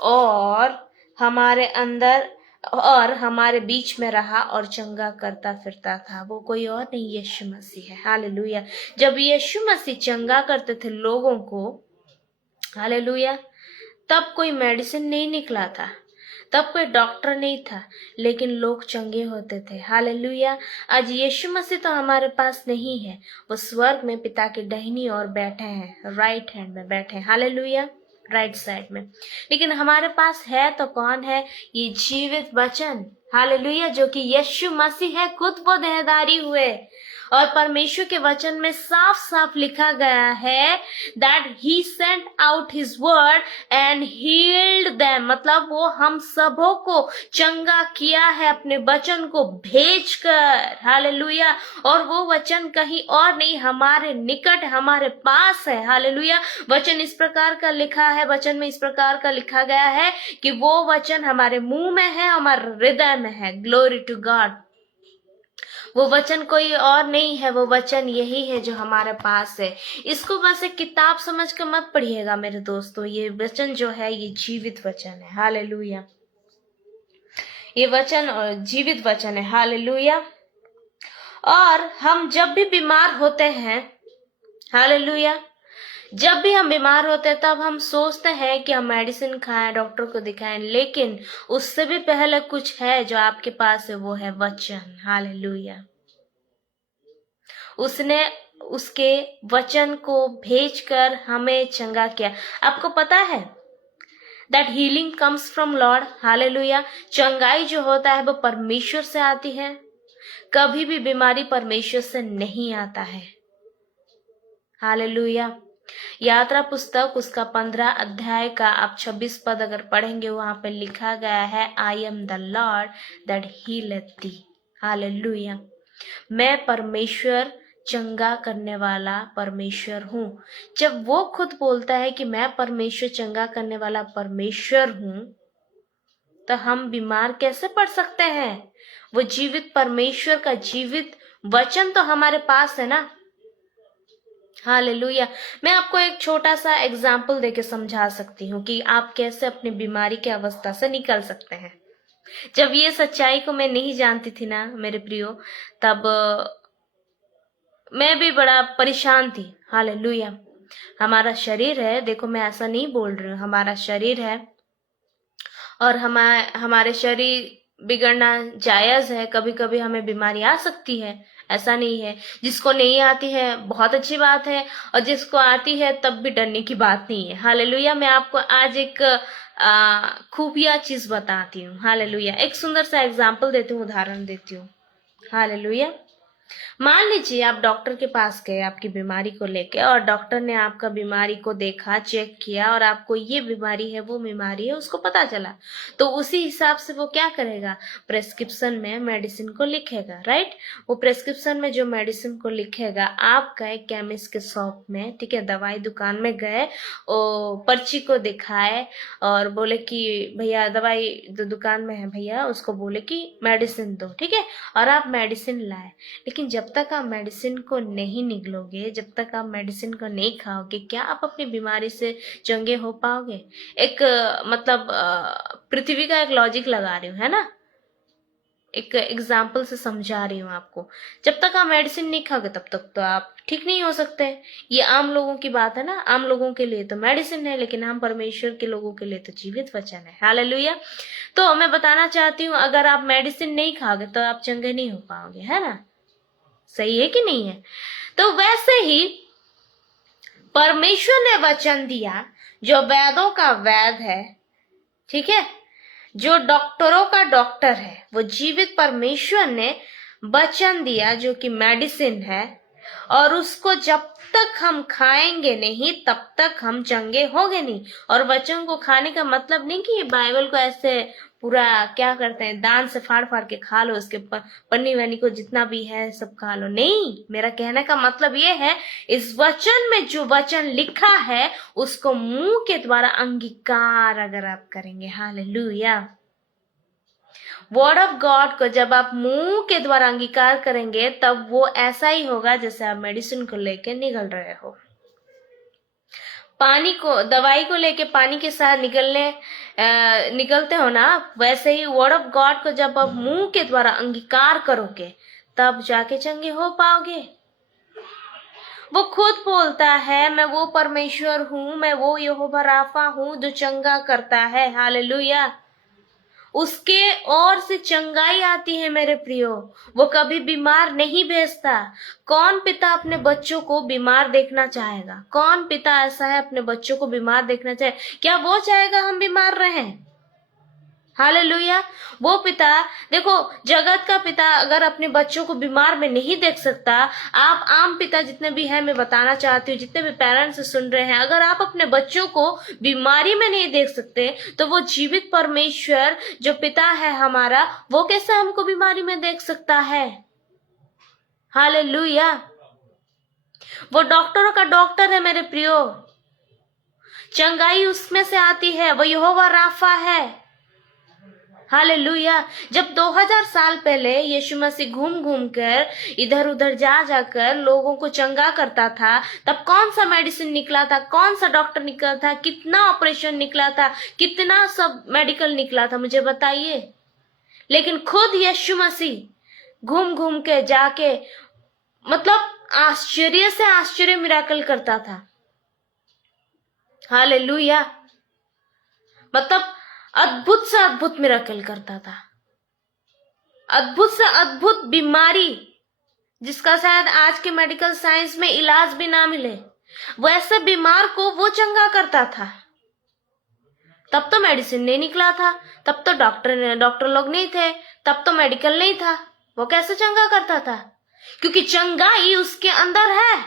और हमारे अंदर और हमारे बीच में रहा और चंगा करता फिरता था। वो कोई और नहीं यीशु मसीह है। हालेलुया। जब यीशु मसीह चंगा करते थे लोगों को, हालेलुया, तब कोई मेडिसिन नहीं निकला था, तब कोई डॉक्टर नहीं था, लेकिन लोग चंगे होते थे। हालेलुया। आज यीशु मसीह तो हमारे पास नहीं है, वो स्वर्ग में पिता की दाहिनी ओर बैठे हैं, राइट हैंड में बैठे हैं। हालेलुया, राइट साइड में। लेकिन हमारे पास है तो कौन है? ये जीवित वचन। हालेलुया। जो कि यीशु मसीह है, खुद वो देहधारी हुए। और परमेश्वर के वचन में साफ साफ लिखा गया है that he sent out his word and healed them, मतलब वो हम सबों को चंगा किया है अपने वचन को भेजकर। हालेलुया। और वो वचन कहीं और नहीं, हमारे निकट, हमारे पास है। हालेलुया। वचन इस प्रकार का लिखा है, वचन में इस प्रकार का लिखा गया है कि वो वचन हमारे मुंह में है, हमारे हृदय में है। Glory to God. वो वचन कोई और नहीं है, वो वचन यही है जो हमारे पास है। इसको बस एक किताब समझ कर मत पढ़िएगा मेरे दोस्तों, ये वचन जो है ये जीवित वचन है। हालेलुया, ये वचन जीवित वचन है। हालेलुया। और हम जब भी बीमार होते हैं, हालेलुया, जब भी हम बीमार होते हैं तब हम सोचते हैं कि हम मेडिसिन खाएं, डॉक्टर को दिखाएं, लेकिन उससे भी पहले कुछ है जो आपके पास है, वो है वचन। हालेलुया। उसने उसके वचन को भेजकर हमें चंगा किया। आपको पता है that healing comes from Lord. Hallelujah. चंगाई जो होता है वो परमेश्वर से आती है, कभी भी बीमारी परमेश्वर से नहीं आता है। हालेलुया। यात्रा पुस्तक उसका 15 अध्याय का आप 26 पद अगर पढ़ेंगे, वहां पे लिखा गया है, I am the Lord that healeth thee. Hallelujah. मैं परमेश्वर, चंगा करने वाला परमेश्वर हूँ। जब वो खुद बोलता है कि मैं परमेश्वर, चंगा करने वाला परमेश्वर हूँ, तो हम बीमार कैसे पड़ सकते हैं? वो जीवित परमेश्वर का जीवित वचन तो हमारे पास है ना। हालेलुया। मैं आपको एक छोटा सा एग्जाम्पल देके समझा सकती हूँ कि आप कैसे अपनी बीमारी की अवस्था से निकल सकते हैं। जब ये सच्चाई को मैं नहीं जानती थी ना मेरे प्रियो, तब मैं भी बड़ा परेशान थी। हालेलुया। हमारा शरीर है, देखो मैं ऐसा नहीं बोल रही हूँ, हमारा शरीर है और हमारे शरीर बिगड़ना जायज है। कभी कभी हमें बीमारी आ सकती है, ऐसा नहीं है। जिसको नहीं आती है बहुत अच्छी बात है, और जिसको आती है तब भी डरने की बात नहीं है। हालेलुया। मैं आपको आज एक खूबिया चीज बताती हूँ। हालेलुया। एक सुंदर सा एग्जाम्पल देती हूँ, उदाहरण देती हूँ। हालेलुया। मान लीजिए आप डॉक्टर के पास गए आपकी बीमारी को लेके, और डॉक्टर ने आपका बीमारी को देखा, चेक किया, और आपको ये बीमारी है, वो बीमारी है, उसको पता चला। तो उसी हिसाब से वो क्या करेगा, प्रेस्क्रिप्शन में मेडिसिन को लिखेगा। राइट। वो प्रेस्क्रिप्शन में जो मेडिसिन को लिखेगा, आप गए केमिस्ट के शॉप में, ठीक है, दवाई दुकान में गए, पर्ची को दिखाए और बोले कि भैया दवाई दुकान में है भैया, उसको बोले कि मेडिसिन दो, ठीक है, और आप मेडिसिन लाए। लेकिन जब तक आप मेडिसिन को नहीं निगलोगे, जब तक आप मेडिसिन को नहीं खाओगे, क्या आप अपनी बीमारी से चंगे हो पाओगे? एक मतलब पृथ्वी का एक लॉजिक लगा रही हूँ, है ना, एक एग्जाम्पल से समझा रही हूँ आपको। जब तक आप मेडिसिन नहीं खाओगे तब तक तो आप ठीक नहीं हो सकते। ये आम लोगों की बात है ना, आम लोगों के लिए तो मेडिसिन है, लेकिन हम परमेश्वर के लोगों के लिए तो जीवित वचन है। हालेलुया। तो मैं बताना चाहती हूँ, अगर आप मेडिसिन नहीं खाओगे तो आप चंगे नहीं हो पाओगे, है ना। सही है कि नहीं है? तो वैसे ही परमेश्वर ने वचन दिया, जो वैदों का वैद है, ठीक है, जो डॉक्टरों का डॉक्टर है, वो जीवित परमेश्वर ने वचन दिया जो कि मेडिसिन है, और उसको जब तक हम खाएंगे नहीं तब तक हम चंगे होंगे नहीं। और वचन को खाने का मतलब नहीं कि बाइबल को ऐसे पूरा क्या करते हैं, दान से फाड़ फाड़ के खा लो, उसके पन्नी वन्नी को जितना भी है सब खा लो। नहीं, मेरा कहने का मतलब ये है, इस वचन में जो वचन लिखा है उसको मुंह के द्वारा अंगीकार अगर आप करेंगे, हालेलुया, वर्ड ऑफ गॉड को जब आप मुंह के द्वारा अंगीकार करेंगे, तब वो ऐसा ही होगा जैसे आप मेडिसिन को लेके निगल रहे हो। पानी को, दवाई को लेके पानी के साथ निकलते हो ना, वैसे ही वर्ड ऑफ गॉड को जब आप मुंह के द्वारा अंगीकार करोगे तब जाके चंगे हो पाओगे। वो खुद बोलता है, मैं वो परमेश्वर हूँ, मैं वो यहोवा राफा हूँ जो चंगा करता है। हालेलुया। उसके ओर से चंगाई आती है मेरे प्रियो, वो कभी बीमार नहीं भेजता। कौन पिता अपने बच्चों को बीमार देखना चाहेगा? कौन पिता ऐसा है अपने बच्चों को बीमार देखना चाहे? क्या वो चाहेगा हम बीमार रहें? हालेलुया। वो पिता, देखो, जगत का पिता अगर अपने बच्चों को बीमार में नहीं देख सकता, आप आम पिता जितने भी हैं, मैं बताना चाहती हूँ, जितने भी पेरेंट्स सुन रहे हैं, अगर आप अपने बच्चों को बीमारी में नहीं देख सकते, तो वो जीवित परमेश्वर जो पिता है हमारा, वो कैसे हमको बीमारी में देख सकता है? हालेलुया। वो डॉक्टरों का डॉक्टर है मेरे प्रियो, चंगाई उसमें से आती है, वो यहोवा राफा है। हालेलुया। जब 2000 साल पहले यीशु मसीह घूम घूम कर इधर उधर जा जाकर लोगों को चंगा करता था, तब कौन सा मेडिसिन निकला था, कौन सा डॉक्टर निकला था, कितना ऑपरेशन निकला था, कितना सब मेडिकल निकला था, मुझे बताइए। लेकिन खुद यीशु मसीह घूम घूम के जाके मतलब आश्चर्य से आश्चर्य मिराकल करता था। हालेलुया। मतलब अद्भुत से अद्भुत मिराकल करता था। अद्भुत से अद्भुत बीमारी जिसका शायद आज के मेडिकल साइंस में इलाज भी ना मिले, वैसे बीमार को वो चंगा करता था। तब तो मेडिसिन नहीं निकला था, तब तो डॉक्टर लोग नहीं थे, तब तो मेडिकल नहीं था। वो कैसे चंगा करता था? क्योंकि चंगाई उसके अंदर है।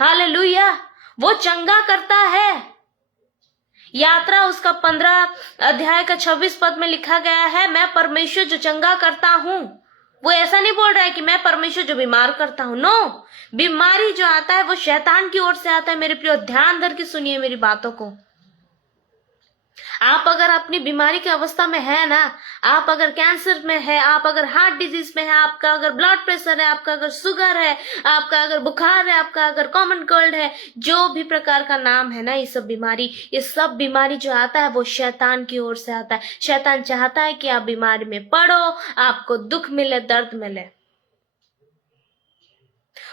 हालेलुया। वो चंगा करता है। यात्रा उसका 15 अध्याय का 26 पद में लिखा गया है, मैं परमेश्वर जो चंगा करता हूं। वो ऐसा नहीं बोल रहा है कि मैं परमेश्वर जो बीमार करता हूं। नो, बीमारी जो आता है वो शैतान की ओर से आता है। मेरे प्रियो, ध्यान धर के सुनिए मेरी बातों को। आप अगर अपनी बीमारी की अवस्था में है ना, आप अगर कैंसर में है, आप अगर हार्ट डिजीज में है, आपका अगर ब्लड प्रेशर है, आपका अगर शुगर है, आपका अगर बुखार है, आपका अगर कॉमन कोल्ड है, जो भी प्रकार का नाम है ना, ये सब बीमारी जो आता है वो शैतान की ओर से आता है। शैतान चाहता है कि आप बीमारी में पड़ो, आपको दुख मिले, दर्द मिले।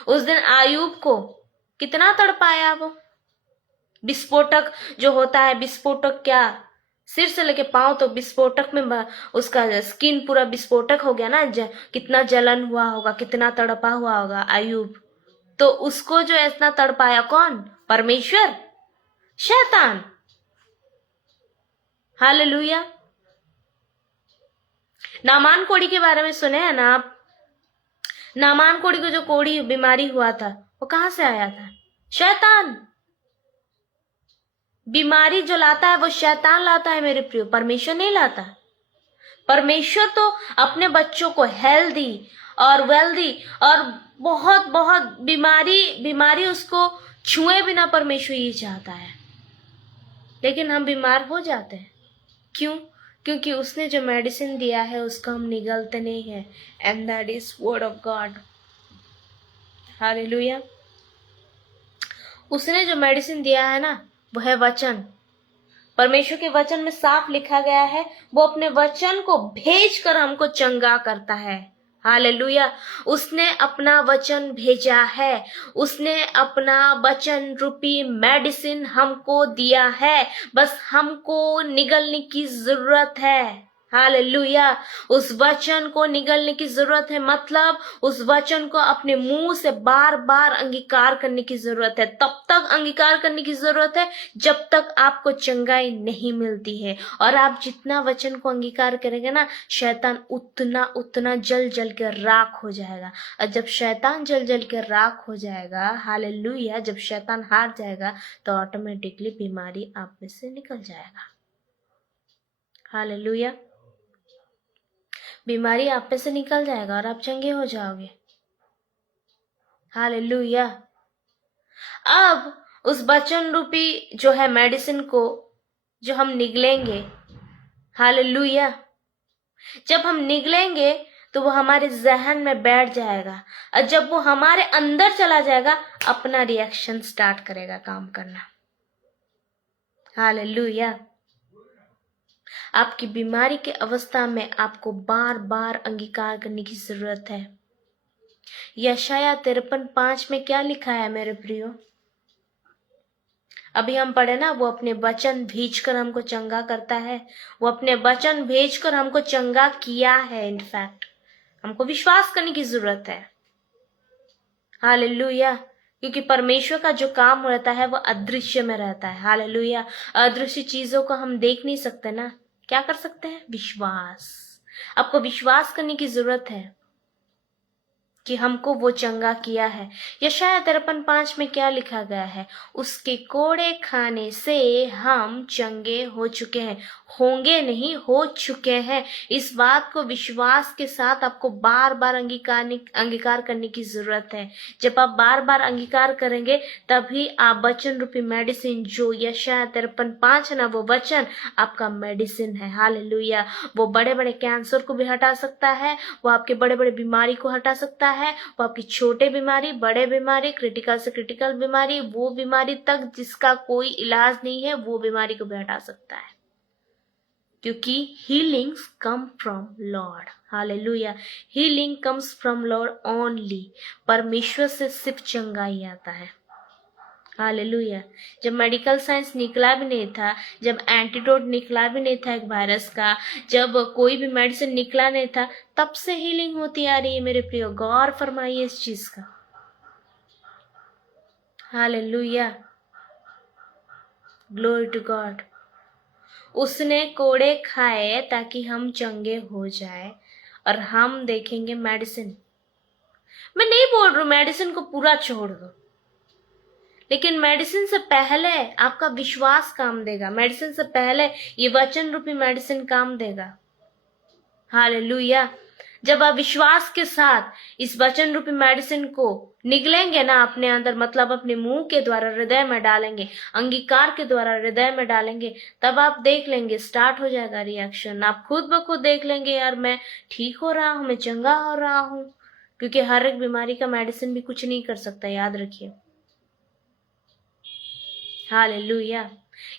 उस दिन आयूब को कितना तड़पाया वो। विस्फोटक जो होता है, विस्फोटक क्या, सिर से लेके पांव तो विस्फोटक में उसका स्किन पूरा विस्फोटक हो गया ना। कितना जलन हुआ होगा, कितना तड़पा हुआ होगा आयूब। तो उसको जो इतना तड़पाया कौन? परमेश्वर? शैतान। हालेलुया। नामान कोड़ी के बारे में सुने हैं ना आप? नामान कोड़ी को जो कोड़ी बीमारी हुआ था वो कहां से आया था? शैतान। बीमारी जो लाता है वो शैतान लाता है मेरे प्रियो, परमेश्वर नहीं लाता। परमेश्वर तो अपने बच्चों को हेल्दी और वेल्दी और बहुत बहुत बीमारी उसको छुए बिना परमेश्वर ये चाहता है। लेकिन हम बीमार हो जाते हैं। क्यों? क्योंकि उसने जो मेडिसिन दिया है उसको हम निगलते नहीं है। And that is word of God. Hallelujah. उसने जो मेडिसिन दिया है ना वो है वचन। परमेश्वर के वचन में साफ लिखा गया है, वो अपने वचन को भेजकर हमको चंगा करता है। हालेलुया। उसने अपना वचन भेजा है, उसने अपना वचन रूपी मेडिसिन हमको दिया है, बस हमको निगलने की जरूरत है। हालेलुया। उस वचन को निगलने की जरूरत है, मतलब उस वचन को अपने मुंह से बार बार अंगीकार करने की जरूरत है। तब तक अंगीकार करने की जरूरत है जब तक आपको चंगाई नहीं मिलती है। और आप जितना वचन को अंगीकार करेंगे ना, शैतान उतना उतना जल जल के राख हो जाएगा। और जब शैतान जल जल के राख हो जाएगा, हालेलुया, जब शैतान हार जाएगा तो ऑटोमेटिकली बीमारी आप में से निकल जाएगा। हालेलुया। बीमारी आप पे से निकल जाएगा और आप चंगे हो जाओगे। हालेलुया। अब उस वचन रूपी जो है मेडिसिन को जो हम निगलेंगे, हालेलुया, जब हम निगलेंगे तो वो हमारे जहन में बैठ जाएगा। और जब वो हमारे अंदर चला जाएगा, अपना रिएक्शन स्टार्ट करेगा काम करना। हालेलुया। आपकी बीमारी के अवस्था में आपको बार बार अंगीकार करने की जरूरत है। यशाया 53:5 में क्या लिखा है मेरे प्रियो? अभी हम पढ़े ना, वो अपने वचन भेजकर हमको चंगा करता है। वो अपने वचन भेजकर हमको चंगा किया है। इनफैक्ट हमको विश्वास करने की जरूरत है। हालेलुया। क्योंकि परमेश्वर का जो काम रहता है वो अदृश्य में रहता है। हालेलुया। अदृश्य चीजों को हम देख नहीं सकते ना, क्या कर सकते हैं? विश्वास। आपको विश्वास करने की जरूरत है। कि हमको वो चंगा किया है। यशायाह 53:5 में क्या लिखा गया है? उसके कोड़े खाने से हम चंगे हो चुके हैं। होंगे नहीं, हो चुके हैं। इस बात को विश्वास के साथ आपको बार बार अंगीकार करने की जरूरत है। जब आप बार बार अंगीकार करेंगे तभी आप वचन रूपी मेडिसिन, जो यशायाह 53:5 है ना, वो वचन आपका मेडिसिन है। हालेलुया। वो बड़े बड़े कैंसर को भी हटा सकता है, वो आपके बड़े बड़े बीमारी को हटा सकता है, वो आपकी छोटे बीमारी, बड़े बीमारी, क्रिटिकल से क्रिटिकल बीमारी, वो बीमारी तक जिसका कोई इलाज नहीं है, वो बीमारी को भी हटा सकता है। क्योंकि healings come from Lord. Hallelujah. Healing comes from Lord only. परमेश्वर से सिर्फ चंगाई आता है। हालेलुया। जब मेडिकल साइंस निकला भी नहीं था, जब एंटीडोट निकला भी नहीं था एक वायरस का, जब कोई भी मेडिसिन निकला नहीं था, तब से हीलिंग होती आ रही है मेरे प्रियो। गौर फरमाइए इस चीज का। हालेलुया। Glory to God. उसने कोड़े खाए ताकि हम चंगे हो जाए, और हम देखेंगे मेडिसिन। मैं नहीं बोल रहा हूं मेडिसिन को पूरा छोड़ दो, लेकिन मेडिसिन से पहले आपका विश्वास काम देगा। मेडिसिन से पहले ये वचन रूपी मेडिसिन काम देगा। हालेलुया। जब आप विश्वास के साथ इस वचन रूपी मेडिसिन को निगलेंगे ना अपने अंदर, मतलब अपने मुंह के द्वारा हृदय में डालेंगे, अंगीकार के द्वारा हृदय में डालेंगे, तब आप देख लेंगे स्टार्ट हो जाएगा रिएक्शन। आप खुद ब खुद देख लेंगे, यार मैं ठीक हो रहा हूं, मैं चंगा हो रहा हूं। क्योंकि हर एक बीमारी का मेडिसिन भी कुछ नहीं कर सकता, याद रखिए। हालेलुया।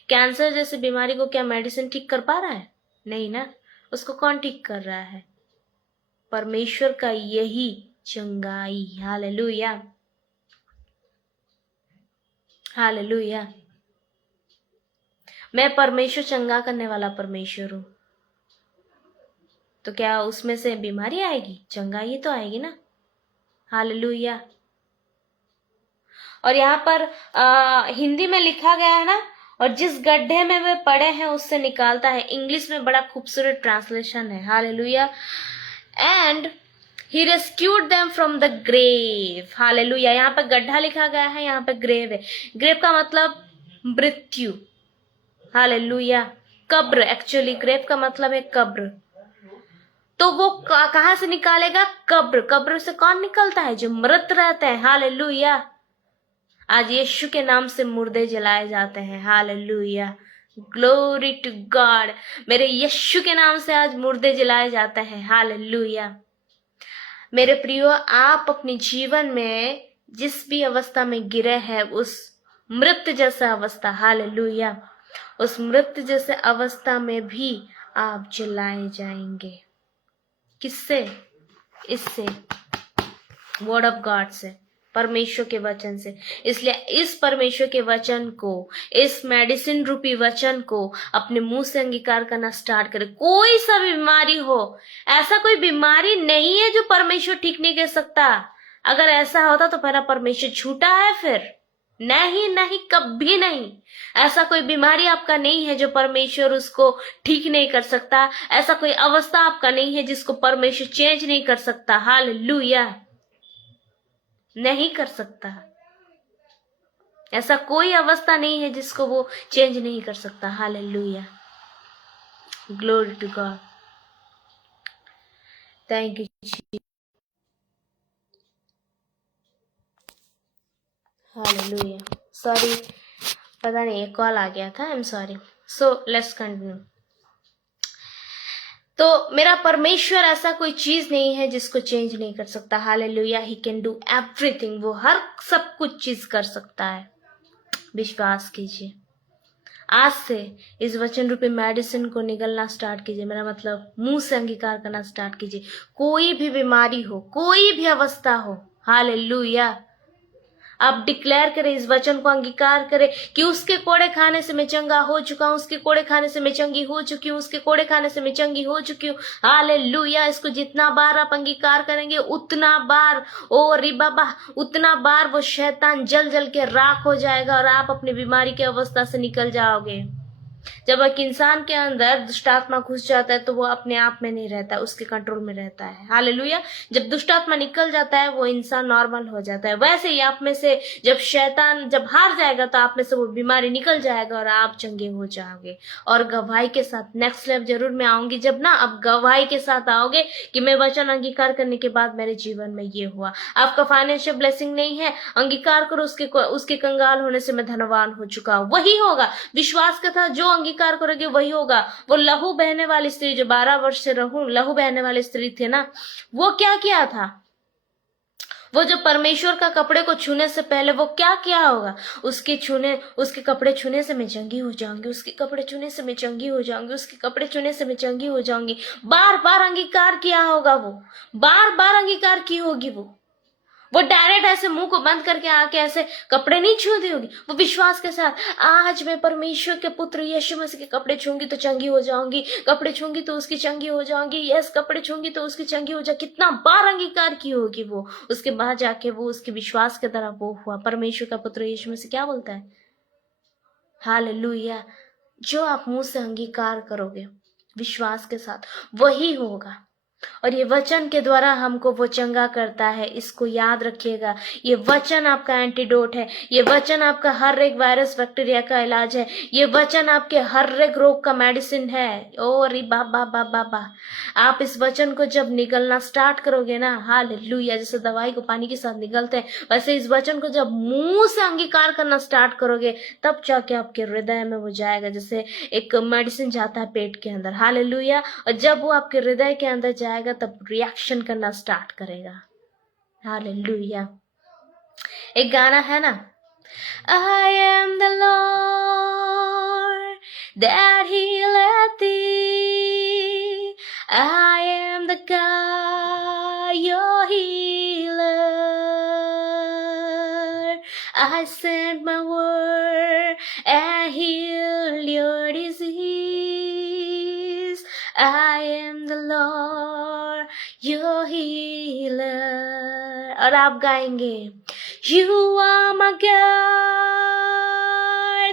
कैंसर जैसी बीमारी को क्या मेडिसिन ठीक कर पा रहा है? नहीं ना। उसको कौन ठीक कर रहा है? परमेश्वर का यही चंगाई। हालेलुया। हालेलुया। मैं परमेश्वर चंगा करने वाला परमेश्वर हूं। तो क्या उसमें से बीमारी आएगी? चंगाई तो आएगी ना। हालेलुया। और यहाँ पर हिंदी में लिखा गया है ना, और जिस गड्ढे में वे पड़े हैं उससे निकालता है। इंग्लिश में बड़ा खूबसूरत ट्रांसलेशन है। Hallelujah. And he rescued them from the grave. Hallelujah. यहाँ पे गड्ढा लिखा गया है, यहाँ पे ग्रेव है। ग्रेव का मतलब मृत्यु। हालेलुया। कब्र, एक्चुअली ग्रेव का मतलब है कब्र। तो वो कहां से निकालेगा? कब्र। कब्र से कौन निकलता है? जो मृत रहते हैं। हालेलुया। आज यीशु के नाम से मुर्दे जलाए जाते हैं। हालेलुया। Glory to God. मेरे यीशु के नाम से आज मुर्दे जलाए जाते हैं। हालेलुया। मेरे प्रियो, आप अपने जीवन में जिस भी अवस्था में गिरे हैं, उस मृत जैसा अवस्था, हालेलुया, उस मृत जैसे अवस्था में भी आप जलाए जाएंगे। किससे? इससे, वर्ड ऑफ गॉड से, परमेश्वर के वचन से। इसलिए इस परमेश्वर के वचन को, इस मेडिसिन रूपी वचन को अपने मुंह से अंगीकार करना स्टार्ट करें। कोई सा बीमारी हो, ऐसा कोई बीमारी नहीं है जो परमेश्वर ठीक नहीं कर सकता। अगर ऐसा होता तो मेरा परमेश्वर झूठा है फिर। नहीं नहीं, कभी नहीं। ऐसा कोई बीमारी आपका नहीं है जो परमेश्वर उसको ठीक नहीं कर सकता। ऐसा कोई अवस्था आपका नहीं है जिसको परमेश्वर चेंज नहीं कर सकता। हालेलुया। नहीं कर सकता। ऐसा कोई अवस्था नहीं है जिसको वो चेंज नहीं कर सकता। Hallelujah. Glory to God. Thank you जी। हालेलुया। सॉरी, पता नहीं एक कॉल आ गया था। I am sorry. So let's continue. तो मेरा परमेश्वर ऐसा कोई चीज नहीं है जिसको चेंज नहीं कर सकता। Hallelujah. He can do everything. वो हर सब कुछ चीज कर सकता है। विश्वास कीजिए। आज से इस वचन रूपी मेडिसिन को निगलना स्टार्ट कीजिए। मेरा मतलब मुंह से अंगीकार करना स्टार्ट कीजिए। कोई भी बीमारी हो, कोई भी अवस्था हो, हालेलुया, आप डिक्लेयर करें, इस वचन को अंगीकार करें कि उसके कोड़े खाने से मैं चंगा हो चुका हूं, उसके कोड़े खाने से मैं चंगी हो चुकी हूँ, उसके कोड़े खाने से मैं चंगी हो चुकी हूँ। हालेलुया। इसको जितना बार आप अंगीकार करेंगे उतना बार, ओ री बाबा, उतना बार वो शैतान जल जल के राख हो जाएगा और आप अपनी बीमारी की अवस्था से निकल जाओगे। जब एक इंसान के अंदर दुष्ट आत्मा घुस जाता है तो वो अपने आप में नहीं रहता, उसके कंट्रोल में रहता है। हालेलुया। जब दुष्ट आत्मा निकल जाता है वो इंसान नॉर्मल हो जाता है। वैसे ही आप में से जब शैतान जब हार जाएगा तो आप में से वो बीमारी निकल जाएगा और आप चंगे हो जाओगे। और गवाही के साथ नेक्स्ट लेवल जरूर मैं आऊंगी जब ना आप गवाही के साथ आओगे कि मैं वचन अंगीकार करने के बाद मेरे जीवन में ये हुआ। आपका फाइनेंशियल ब्लेसिंग नहीं है, अंगीकार करो उसके कंगाल होने से मैं धनवान हो चुका हूं। वही होगा, विश्वास का था, जो अंगीकार करोगे वही होगा। वो लहू बहने वाली स्त्री जो 12 वर्ष से लहू बहने वाली स्त्री थी ना, वो क्या किया था? वो जो परमेश्वर का कपड़े को छूने से पहले वो क्या किया होगा? उसके कपड़े छूने से मैं चंगी हो जाऊंगी, उसके कपड़े छूने से मैं चंगी हो जाऊंगी, उसके कपड़े छूने से मैं चंगी हो जाऊंगी। बार बार अंगीकार किया होगा, वो बार बार अंगीकार की होगी। वो डायरेक्ट ऐसे मुंह को बंद करके आके ऐसे कपड़े नहीं छूती होगी। वो विश्वास के साथ, आज मैं परमेश्वर के पुत्र यीशु मसीह के कपड़े छूंगी तो चंगी हो जाऊंगी, कपड़े छूंगी तो उसकी चंगी हो जाऊंगी, यस कपड़े छूंगी तो उसकी चंगी हो जाएगी। कितना बार अंगीकार की होगी वो। उसके बाद जाके वो उसके विश्वास की तरह वो हुआ। परमेश्वर का पुत्र यीशु मसीह क्या बोलता है? हालेलुया। जो आप मुंह से अंगीकार करोगे विश्वास के साथ वही होगा। और ये वचन के द्वारा हमको वो चंगा करता है। इसको याद रखिएगा, ये वचन आपका एंटीडोट है। ये वचन आपका हर एक वायरस बैक्टीरिया का इलाज है। ये वचन आपके हर एक रोग का मेडिसिन है। ओ रे बाबा बाबा बा। आप इस वचन को जब निगलना स्टार्ट करोगे ना, हालेलुया, जैसे दवाई को पानी के साथ निगलते हैं वैसे इस वचन को जब मुंह से अंगीकार करना स्टार्ट करोगे तब जाके आपके हृदय में वो जाएगा, जैसे एक मेडिसिन जाता है पेट के अंदर। हालेलुया। और जब वो आपके हृदय के अंदर जाएगा तब रिएक्शन करना स्टार्ट करेगा। हालेलुया। एक गाना है ना, I am the Lord that healeth thee. I am the God, your healer. I sent my word and healed your disease. I am the Lord, your healer. और आप गाएंगे, You are my God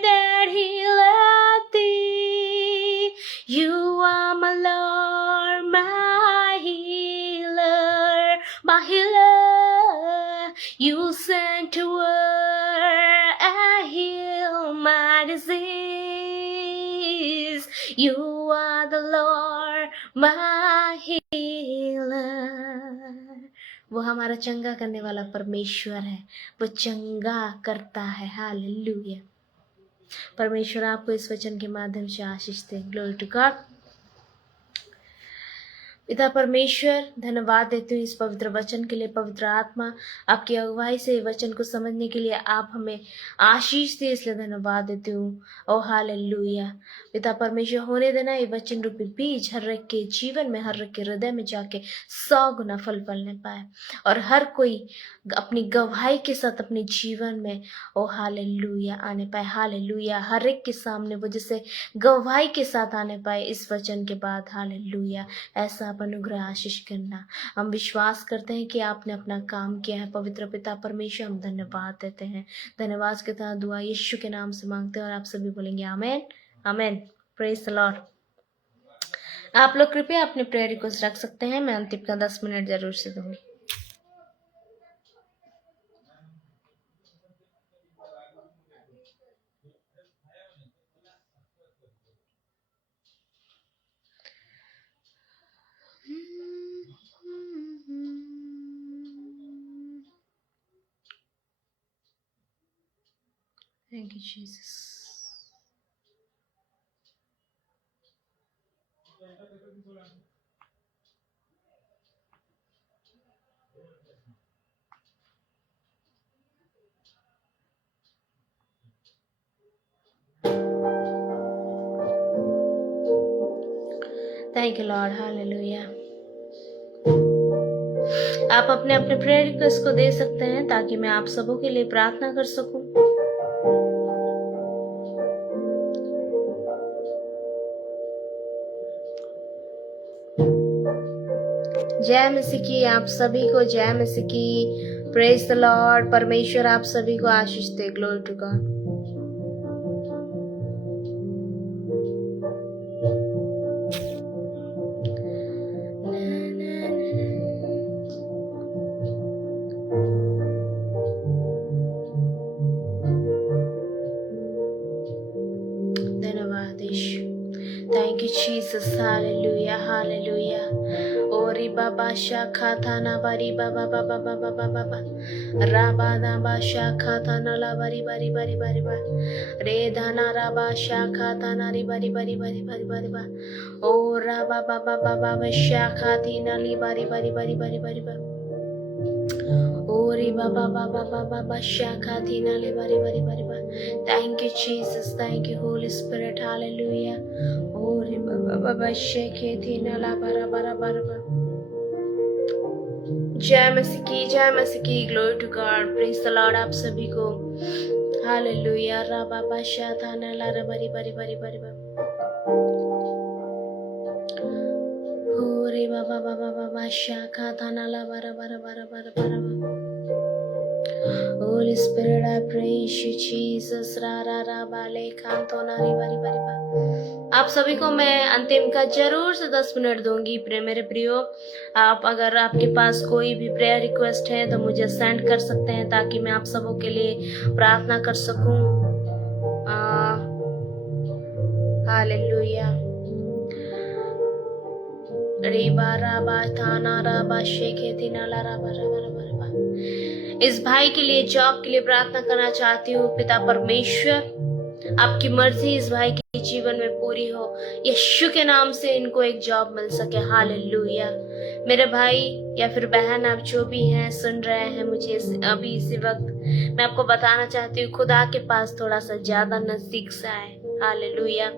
that healeth thee. You are my Lord, my healer, my healer. You sent to word and heal my disease. You are the Lord, my healer. वो हमारा चंगा करने वाला परमेश्वर है, वो चंगा करता है। हालेलुया। परमेश्वर आपको इस वचन के माध्यम से आशीष दे। Glory to God. पिता परमेश्वर, धन्यवाद देती हूँ इस पवित्र वचन के लिए। पवित्र आत्मा आपकी अगुवाई से वचन को समझने के लिए आप हमें आशीष दे, इसलिए धन्यवाद देती हूँ। ओ हालेलुया। पिता परमेश्वर, होने देना ये वचन रूपी बीज हर एक के जीवन में, हर एक के हृदय में जाके 100 गुना फल फलने पाए और हर कोई अपनी गवाही के साथ अपने जीवन में ओ हालेलुया आने पाए। हालेलुया। हर एक के सामने वो जैसे गवाही के साथ आने पाए इस वचन के बाद। हालेलुया। ऐसा अनुग्रह आशीष करना। हम विश्वास करते हैं कि आपने अपना काम किया है। पवित्र पिता परमेश्वर, हम धन्यवाद देते हैं। धन्यवाद के तहत दुआ यीशु के नाम से मांगते हैं और आप सभी बोलेंगे amen amen. Praise the Lord. आप लोग कृपया अपने प्रेयर रिक्वेस्ट रख सकते हैं। मैं अंतिम का 10 मिनट जरूर से दूंगी। Thank you, Jesus. Thank you, Lord. Hallelujah. आप अपने अपने प्रेयर रिक्वेस्ट को दे सकते हैं ताकि मैं आप सबों के लिए प्रार्थना कर सकूं। जय मसीह की आप सभी को, जय मसीह की। Praise the Lord. परमेश्वर आप सभी को आशीष दे। Glory to God. Jesus. Hallelujah. Hallelujah. Ori baba shakha thana bari baba baba baba baba baba. Rabana ba shakha thana la bari bari bari bari ba. Re dhana raba shakha thana ri bari bari bari bari bari ba. O raba baba baba shakha thina li bari bari bari bari bari ba. Ori baba baba baba shakha thina li bari bari bari ba. Thank you Jesus. Thank you Holy Spirit. Hallelujah. Ori baba baba shakhe thina la bara bara bara ba. जय मसीह की glory to God praise the Lord आप सभी को hallelujah रा बाबा शाताना ला रा बरी बरी बरी बरी बा हो रे बाबा बाबा बाबा शाखा थाना ला बरा बरा बरा बरा बरा बा Holy Spirit, I praise you, Jesus. रा रा रा बाले खांतो नारी बरी बरी बा। आप सभी को मैं अंतिम का जरूर से 10 मिनट दूंगी मेरे प्रियो। आप अगर आपके पास कोई भी प्रेयर रिक्वेस्ट है तो मुझे सेंड कर सकते हैं ताकि मैं आप सबों के लिए प्रार्थना कर सकूं। हालेलुया रे बारा बा थाना रा बा शेखे थिना ला रा बा रा बा रा बा रा बा। इस भाई के लिए जॉब के लिए प्रार्थना करना चाहती हूँ। पिता परमेश्वर आपकी मर्जी इस भाई के जीवन में पूरी हो। यीशु के नाम से इनको एक जॉब मिल सके। हालेलुया। मेरे भाई या फिर बहन आप जो भी हैं सुन रहे हैं मुझे अभी इसी वक्त मैं आपको बताना चाहती हूँ खुदा के पास थोड़ा सा ज्यादा नजदीक से आए। हालेलुया।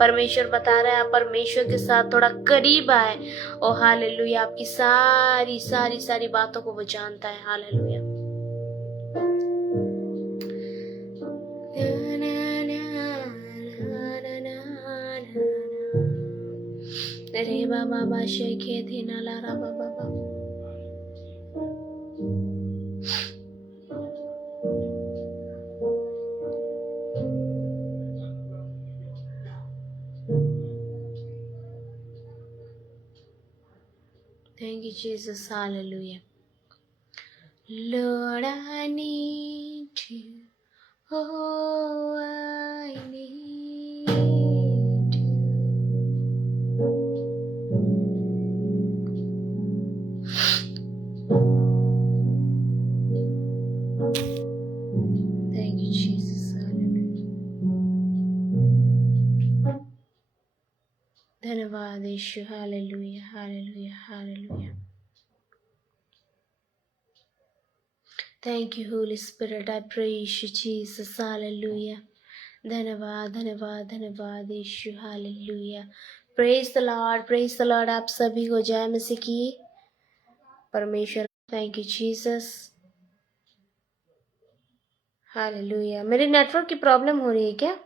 परमेश्वर बता रहा है आप परमेश्वर के साथ थोड़ा करीब आए। ओ हालेलुया। आपकी सारी सारी सारी बातों को वो जानता है। हालेलुया। रे बाबा बा शेखे थे ना ला रा बाबा बा। Thank you, Jesus. Hallelujah. Lord, I need you. Oh, I need you. Thank you, Jesus. Hallelujah. धन्यवाद यीशु। Hallelujah hallelujah hallelujah. Thank you, Holy Spirit. I praise you, Jesus. Hallelujah. धन्यवाद धन्यवाद धन्यवाद यीशु। Hallelujah. Praise the lord praise the Lord. आप सभी को जय मसीह की। परमेश्वर थैंक यू जीसस। हालेलुया। मेरे नेटवर्क की प्रॉब्लम हो रही है क्या?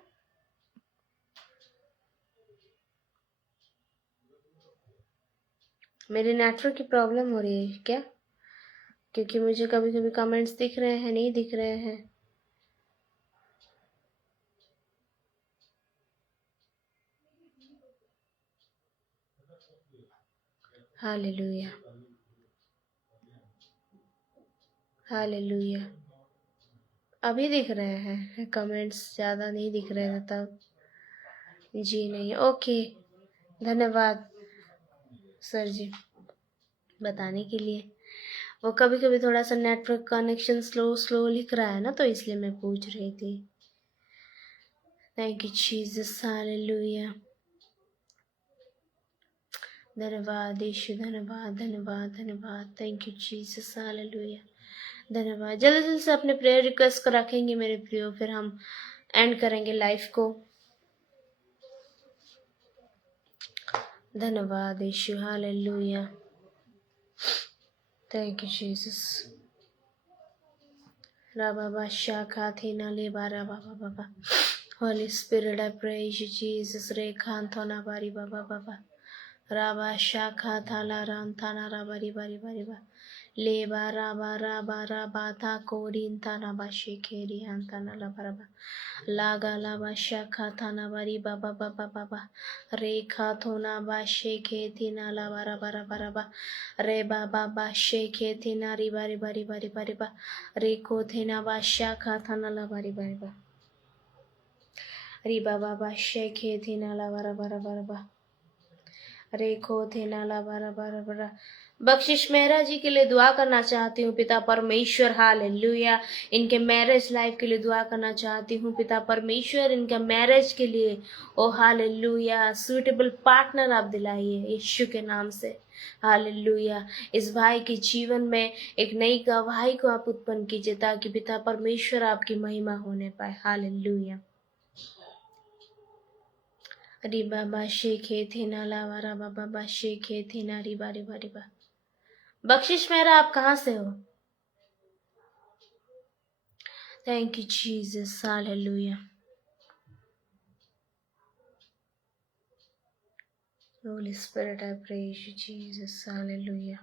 मेरे नेटवर्क की प्रॉब्लम हो रही है क्या? क्योंकि मुझे कभी कभी कमेंट्स दिख रहे हैं नहीं दिख रहे हैं। Hallelujah hallelujah. अभी दिख रहे हैं कमेंट्स, ज़्यादा नहीं दिख रहे थे तब। जी नहीं। ओके धन्यवाद सर जी बताने के लिए। वो कभी कभी थोड़ा सा नेटवर्क कनेक्शन स्लो स्लो लिख रहा है ना तो इसलिए मैं पूछ रही थी। Thank you Jesus. हालेलुया। धन्यवाद यीशु। धन्यवाद धन्यवाद धन्यवाद। Thank you Jesus. हालेलुया। धन्यवाद। जल्दी जल्दी से अपने प्रेयर रिक्वेस्ट को रखेंगे मेरे प्रियो, फिर हम एंड करेंगे लाइफ को। धन्यवाद यीशु। Hallelujah. Thank you Jesus. Rababa Shaka Thina Libara Baba Baba. Holy Spirit, I praise you, Jesus. Rekhantona Bari Baba Baba. Rabba Shaka Thala Rantana Rabari Bari Bari Ba. Leba Rabba Rabba Rabba Tha Kodin Tana Bashikeri Antana Labaraba. Laga Laba Shaka Thana Bari Baba Baba Baba. Rekha Thona Bashike Tina Labara Bara Baraba. Reba Baba Shake Tina Ribari Bari Bari Bari Ba. Reko Tina Bashaka Thana Labari Bari Ba. Riba Baba Shake Tina Labara Bara Bara Ba. रेखो थे नाला बारा बारा बारा। बख्शिश मेहरा जी के लिए दुआ करना चाहती हूँ पिता परमेश्वर, हालेलुया। इनके मैरिज लाइफ के लिए दुआ करना चाहती हूँ पिता परमेश्वर, इनके मैरिज के लिए ओ हालेलुया सूटेबल पार्टनर आप दिलाइए यीशु के नाम से, हालेलुया। इस भाई के जीवन में एक नई गवाही को आप उत्पन्न कीजिए ताकि पिता परमेश्वर आपकी महिमा होने पाए, हालेलुया। अरे बाबा शेखे थे नाला वारा बाबा शेखे थे नारी बारी बारी बा। बख्शिश मेरा आप कहाँ से हो? Thank you Jesus, hallelujah. Holi spirit I praise you Jesus, hallelujah.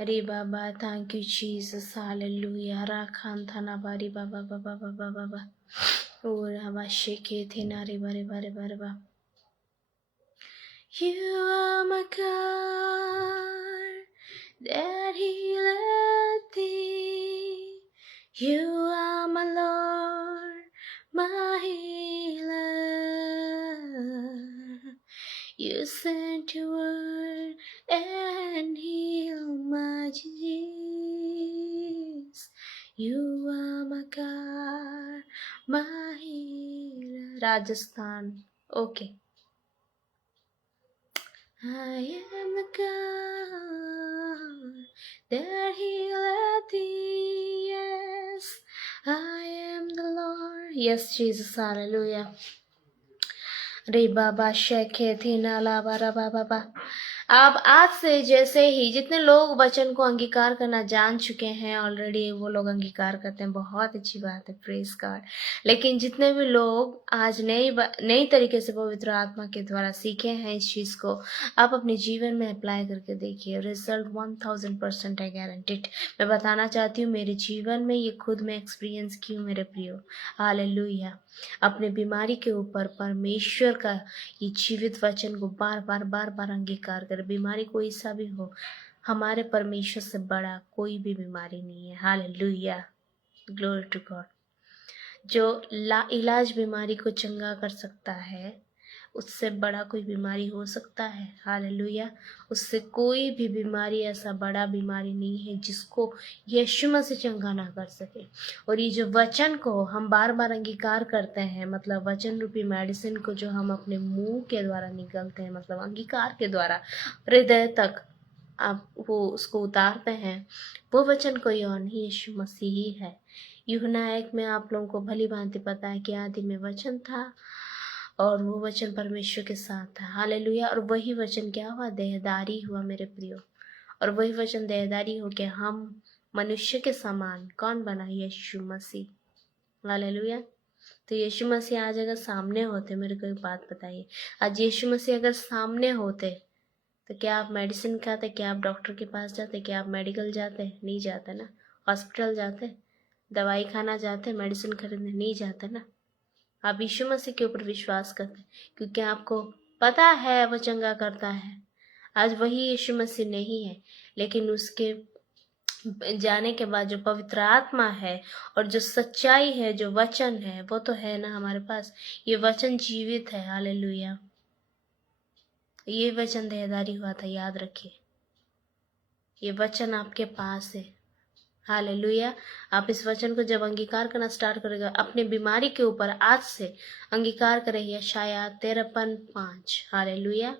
अरे बाबा थैंक यू जीसस, हालेलुया। राखान था ना बारी बाबा बाबा बाबा बाबा और हवा शेखे थे नारी बारे बारे बारे बा। You are my God that healeth thee. You are my Lord, my healer. You sent your word and healed my disease. You are my God, my healer. Rajasthan. Okay. I am the God that healeth thee. Yes, I am the Lord. Yes, Jesus, hallelujah. रे बाबा शेखे थी नाला बारा बाबा बा। आप आज से जैसे ही जितने लोग वचन को अंगीकार करना जान चुके हैं ऑलरेडी, वो लोग अंगीकार करते हैं, बहुत अच्छी बात है, प्रेज गॉड। लेकिन जितने भी लोग आज नई तरीके से पवित्र आत्मा के द्वारा सीखे हैं इस चीज को, आप अपने जीवन में अप्लाई करके देखिए, रिजल्ट 1000% है गारंटेड। मैं बताना चाहती हूँ मेरे जीवन में ये खुद मैं एक्सपीरियंस की हूँ मेरे प्रियो, हालेलुया। अपने बीमारी के ऊपर परमेश्वर का ये जीवित वचन को बार बार बार बार अंगीकार कर। बीमारी कोई सा भी हो, हमारे परमेश्वर से बड़ा कोई भी बीमारी नहीं है, हालेलुया, ग्लोरी टू गॉड। जो इलाज बीमारी को चंगा कर सकता है, उससे बड़ा कोई बीमारी हो सकता है, हालेलुया। उससे कोई भी बीमारी ऐसा बड़ा बीमारी नहीं है जिसको यीशु मसीह चंगा ना कर सके। और ये जो वचन को हम बार बार अंगीकार करते हैं, मतलब वचन रूपी मेडिसिन को जो हम अपने मुंह के द्वारा निकलते हैं, मतलब अंगीकार के द्वारा हृदय तक आप वो उसको उतारते हैं, वो वचन कोई और नहीं, यीशु मसीह ही है। यूहन्ना 1 में आप लोगों को भली भांति पता है कि आदि में वचन था और वो वचन परमेश्वर के साथ था, हालेलुया। और वही वचन क्या हुआ? देहधारी हुआ मेरे प्रियो। और वही वचन देहधारी हो के हम मनुष्य के समान कौन बना? यीशु मसीह, हालेलुया। तो यीशु मसीह आज अगर सामने होते, मेरे को एक बात बताइए, आज यीशु मसीह अगर सामने होते तो क्या आप मेडिसिन खाते? क्या आप डॉक्टर के पास जाते? क्या आप मेडिकल जाते? नहीं जाते ना। हॉस्पिटल जाते? दवाई खाना जाते? मेडिसिन खरीदने नहीं जाते ना। आप यीशु मसीह के ऊपर विश्वास करते हैं क्योंकि आपको पता है वो चंगा करता है। आज वही यीशु मसीह नहीं है, लेकिन उसके जाने के बाद जो पवित्र आत्मा है और जो सच्चाई है, जो वचन है, वो तो है ना हमारे पास। ये वचन जीवित है, हालेलुया। ये वचन देहधारी हुआ था, याद रखिए। ये वचन आपके पास है, हालेलुया। आप इस वचन को जब अंगीकार करना स्टार्ट करेगा अपने बीमारी के ऊपर, आज से अंगीकार करें यशाया 53:5, हालेलुया।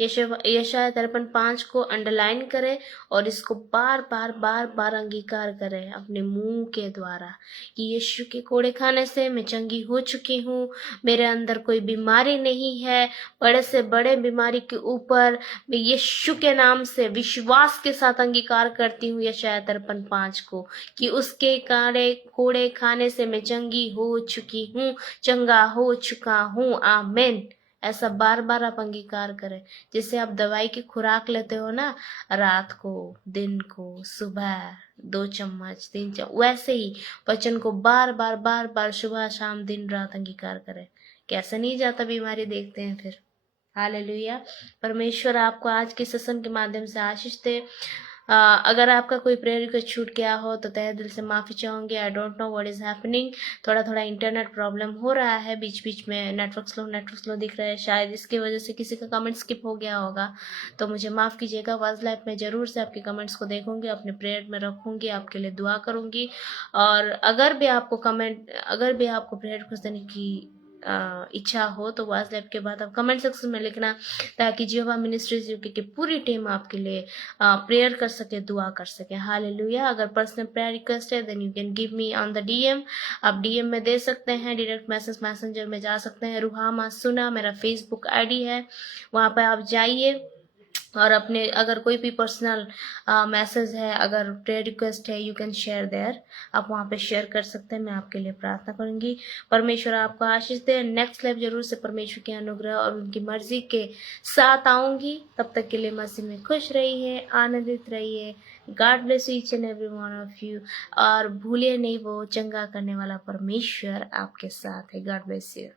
यशाया 53:5 को अंडरलाइन करें और इसको बार बार बार बार अंगीकार करें अपने मुंह के द्वारा कि यीशु के कोड़े खाने से मैं चंगी हो चुकी हूँ, मेरे अंदर कोई बीमारी नहीं है। बड़े से बड़े बीमारी के ऊपर मैं यीशु के नाम से विश्वास के साथ अंगीकार करती हूँ यशाया 53:5 को कि उसके कोड़े खाने से मैं चंगी हो चुकी हूँ, चंगा हो चुका हूँ, आमीन। ऐसा बार बार आप अंगीकार करें। जैसे आप दवाई की खुराक लेते हो ना, रात को, दिन को, सुबह 2 चम्मच 3 चम्मच, वैसे ही वचन को बार बार बार बार सुबह शाम दिन रात अंगीकार करें। कैसे नहीं जाता बीमारी, देखते हैं फिर, हालेलुया। परमेश्वर आपको आज के सेशन के माध्यम से आशीष दे। अगर आपका कोई प्रेयर रिक्वेस्ट छूट गया हो तो तहे दिल से माफ़ी चाहूँगी। I don't know what is happening, थोड़ा थोड़ा इंटरनेट प्रॉब्लम हो रहा है, बीच बीच में नेटवर्क स्लो दिख रहा है, शायद इसकी वजह से किसी का कमेंट स्किप हो गया होगा, तो मुझे माफ़ कीजिएगा। वाज लाइफ में ज़रूर से आपके कमेंट्स को देखूंगी, अपने प्रेयर में रखूंगी, आपके लिए दुआ करूंगी। और अगर भी आपको प्रेयर रिक्वेस्ट देने की इच्छा हो तो वाज लाइफ के बाद आप कमेंट सेक्शन में लिखना, ताकि जियोवा मिनिस्ट्रीज यूके की पूरी टीम आपके लिए प्रेयर कर सके, दुआ कर सके। हालेलुया। अगर पर्सनल प्रेयर रिक्वेस्ट है then you can give me on the DM, आप डीएम में दे सकते हैं, डायरेक्ट मैसेंजर में जा सकते हैं। रुहामा सुना मेरा फेसबुक आईडी है, वहाँ पर आप जाइए और अपने अगर कोई भी पर्सनल मैसेज है, अगर प्रेयर रिक्वेस्ट है, यू कैन शेयर देयर, आप वहाँ पे शेयर कर सकते हैं। मैं आपके लिए प्रार्थना करूंगी। परमेश्वर आपको आशीष दे। नेक्स्ट लाइफ जरूर से परमेश्वर के अनुग्रह और उनकी मर्जी के साथ आऊंगी। तब तक के लिए मसीह में खुश रहिए, आनंदित रहिए। God bless each and every one of you. और भूलिए नहीं, वो चंगा करने वाला परमेश्वर आपके साथ है। God bless you.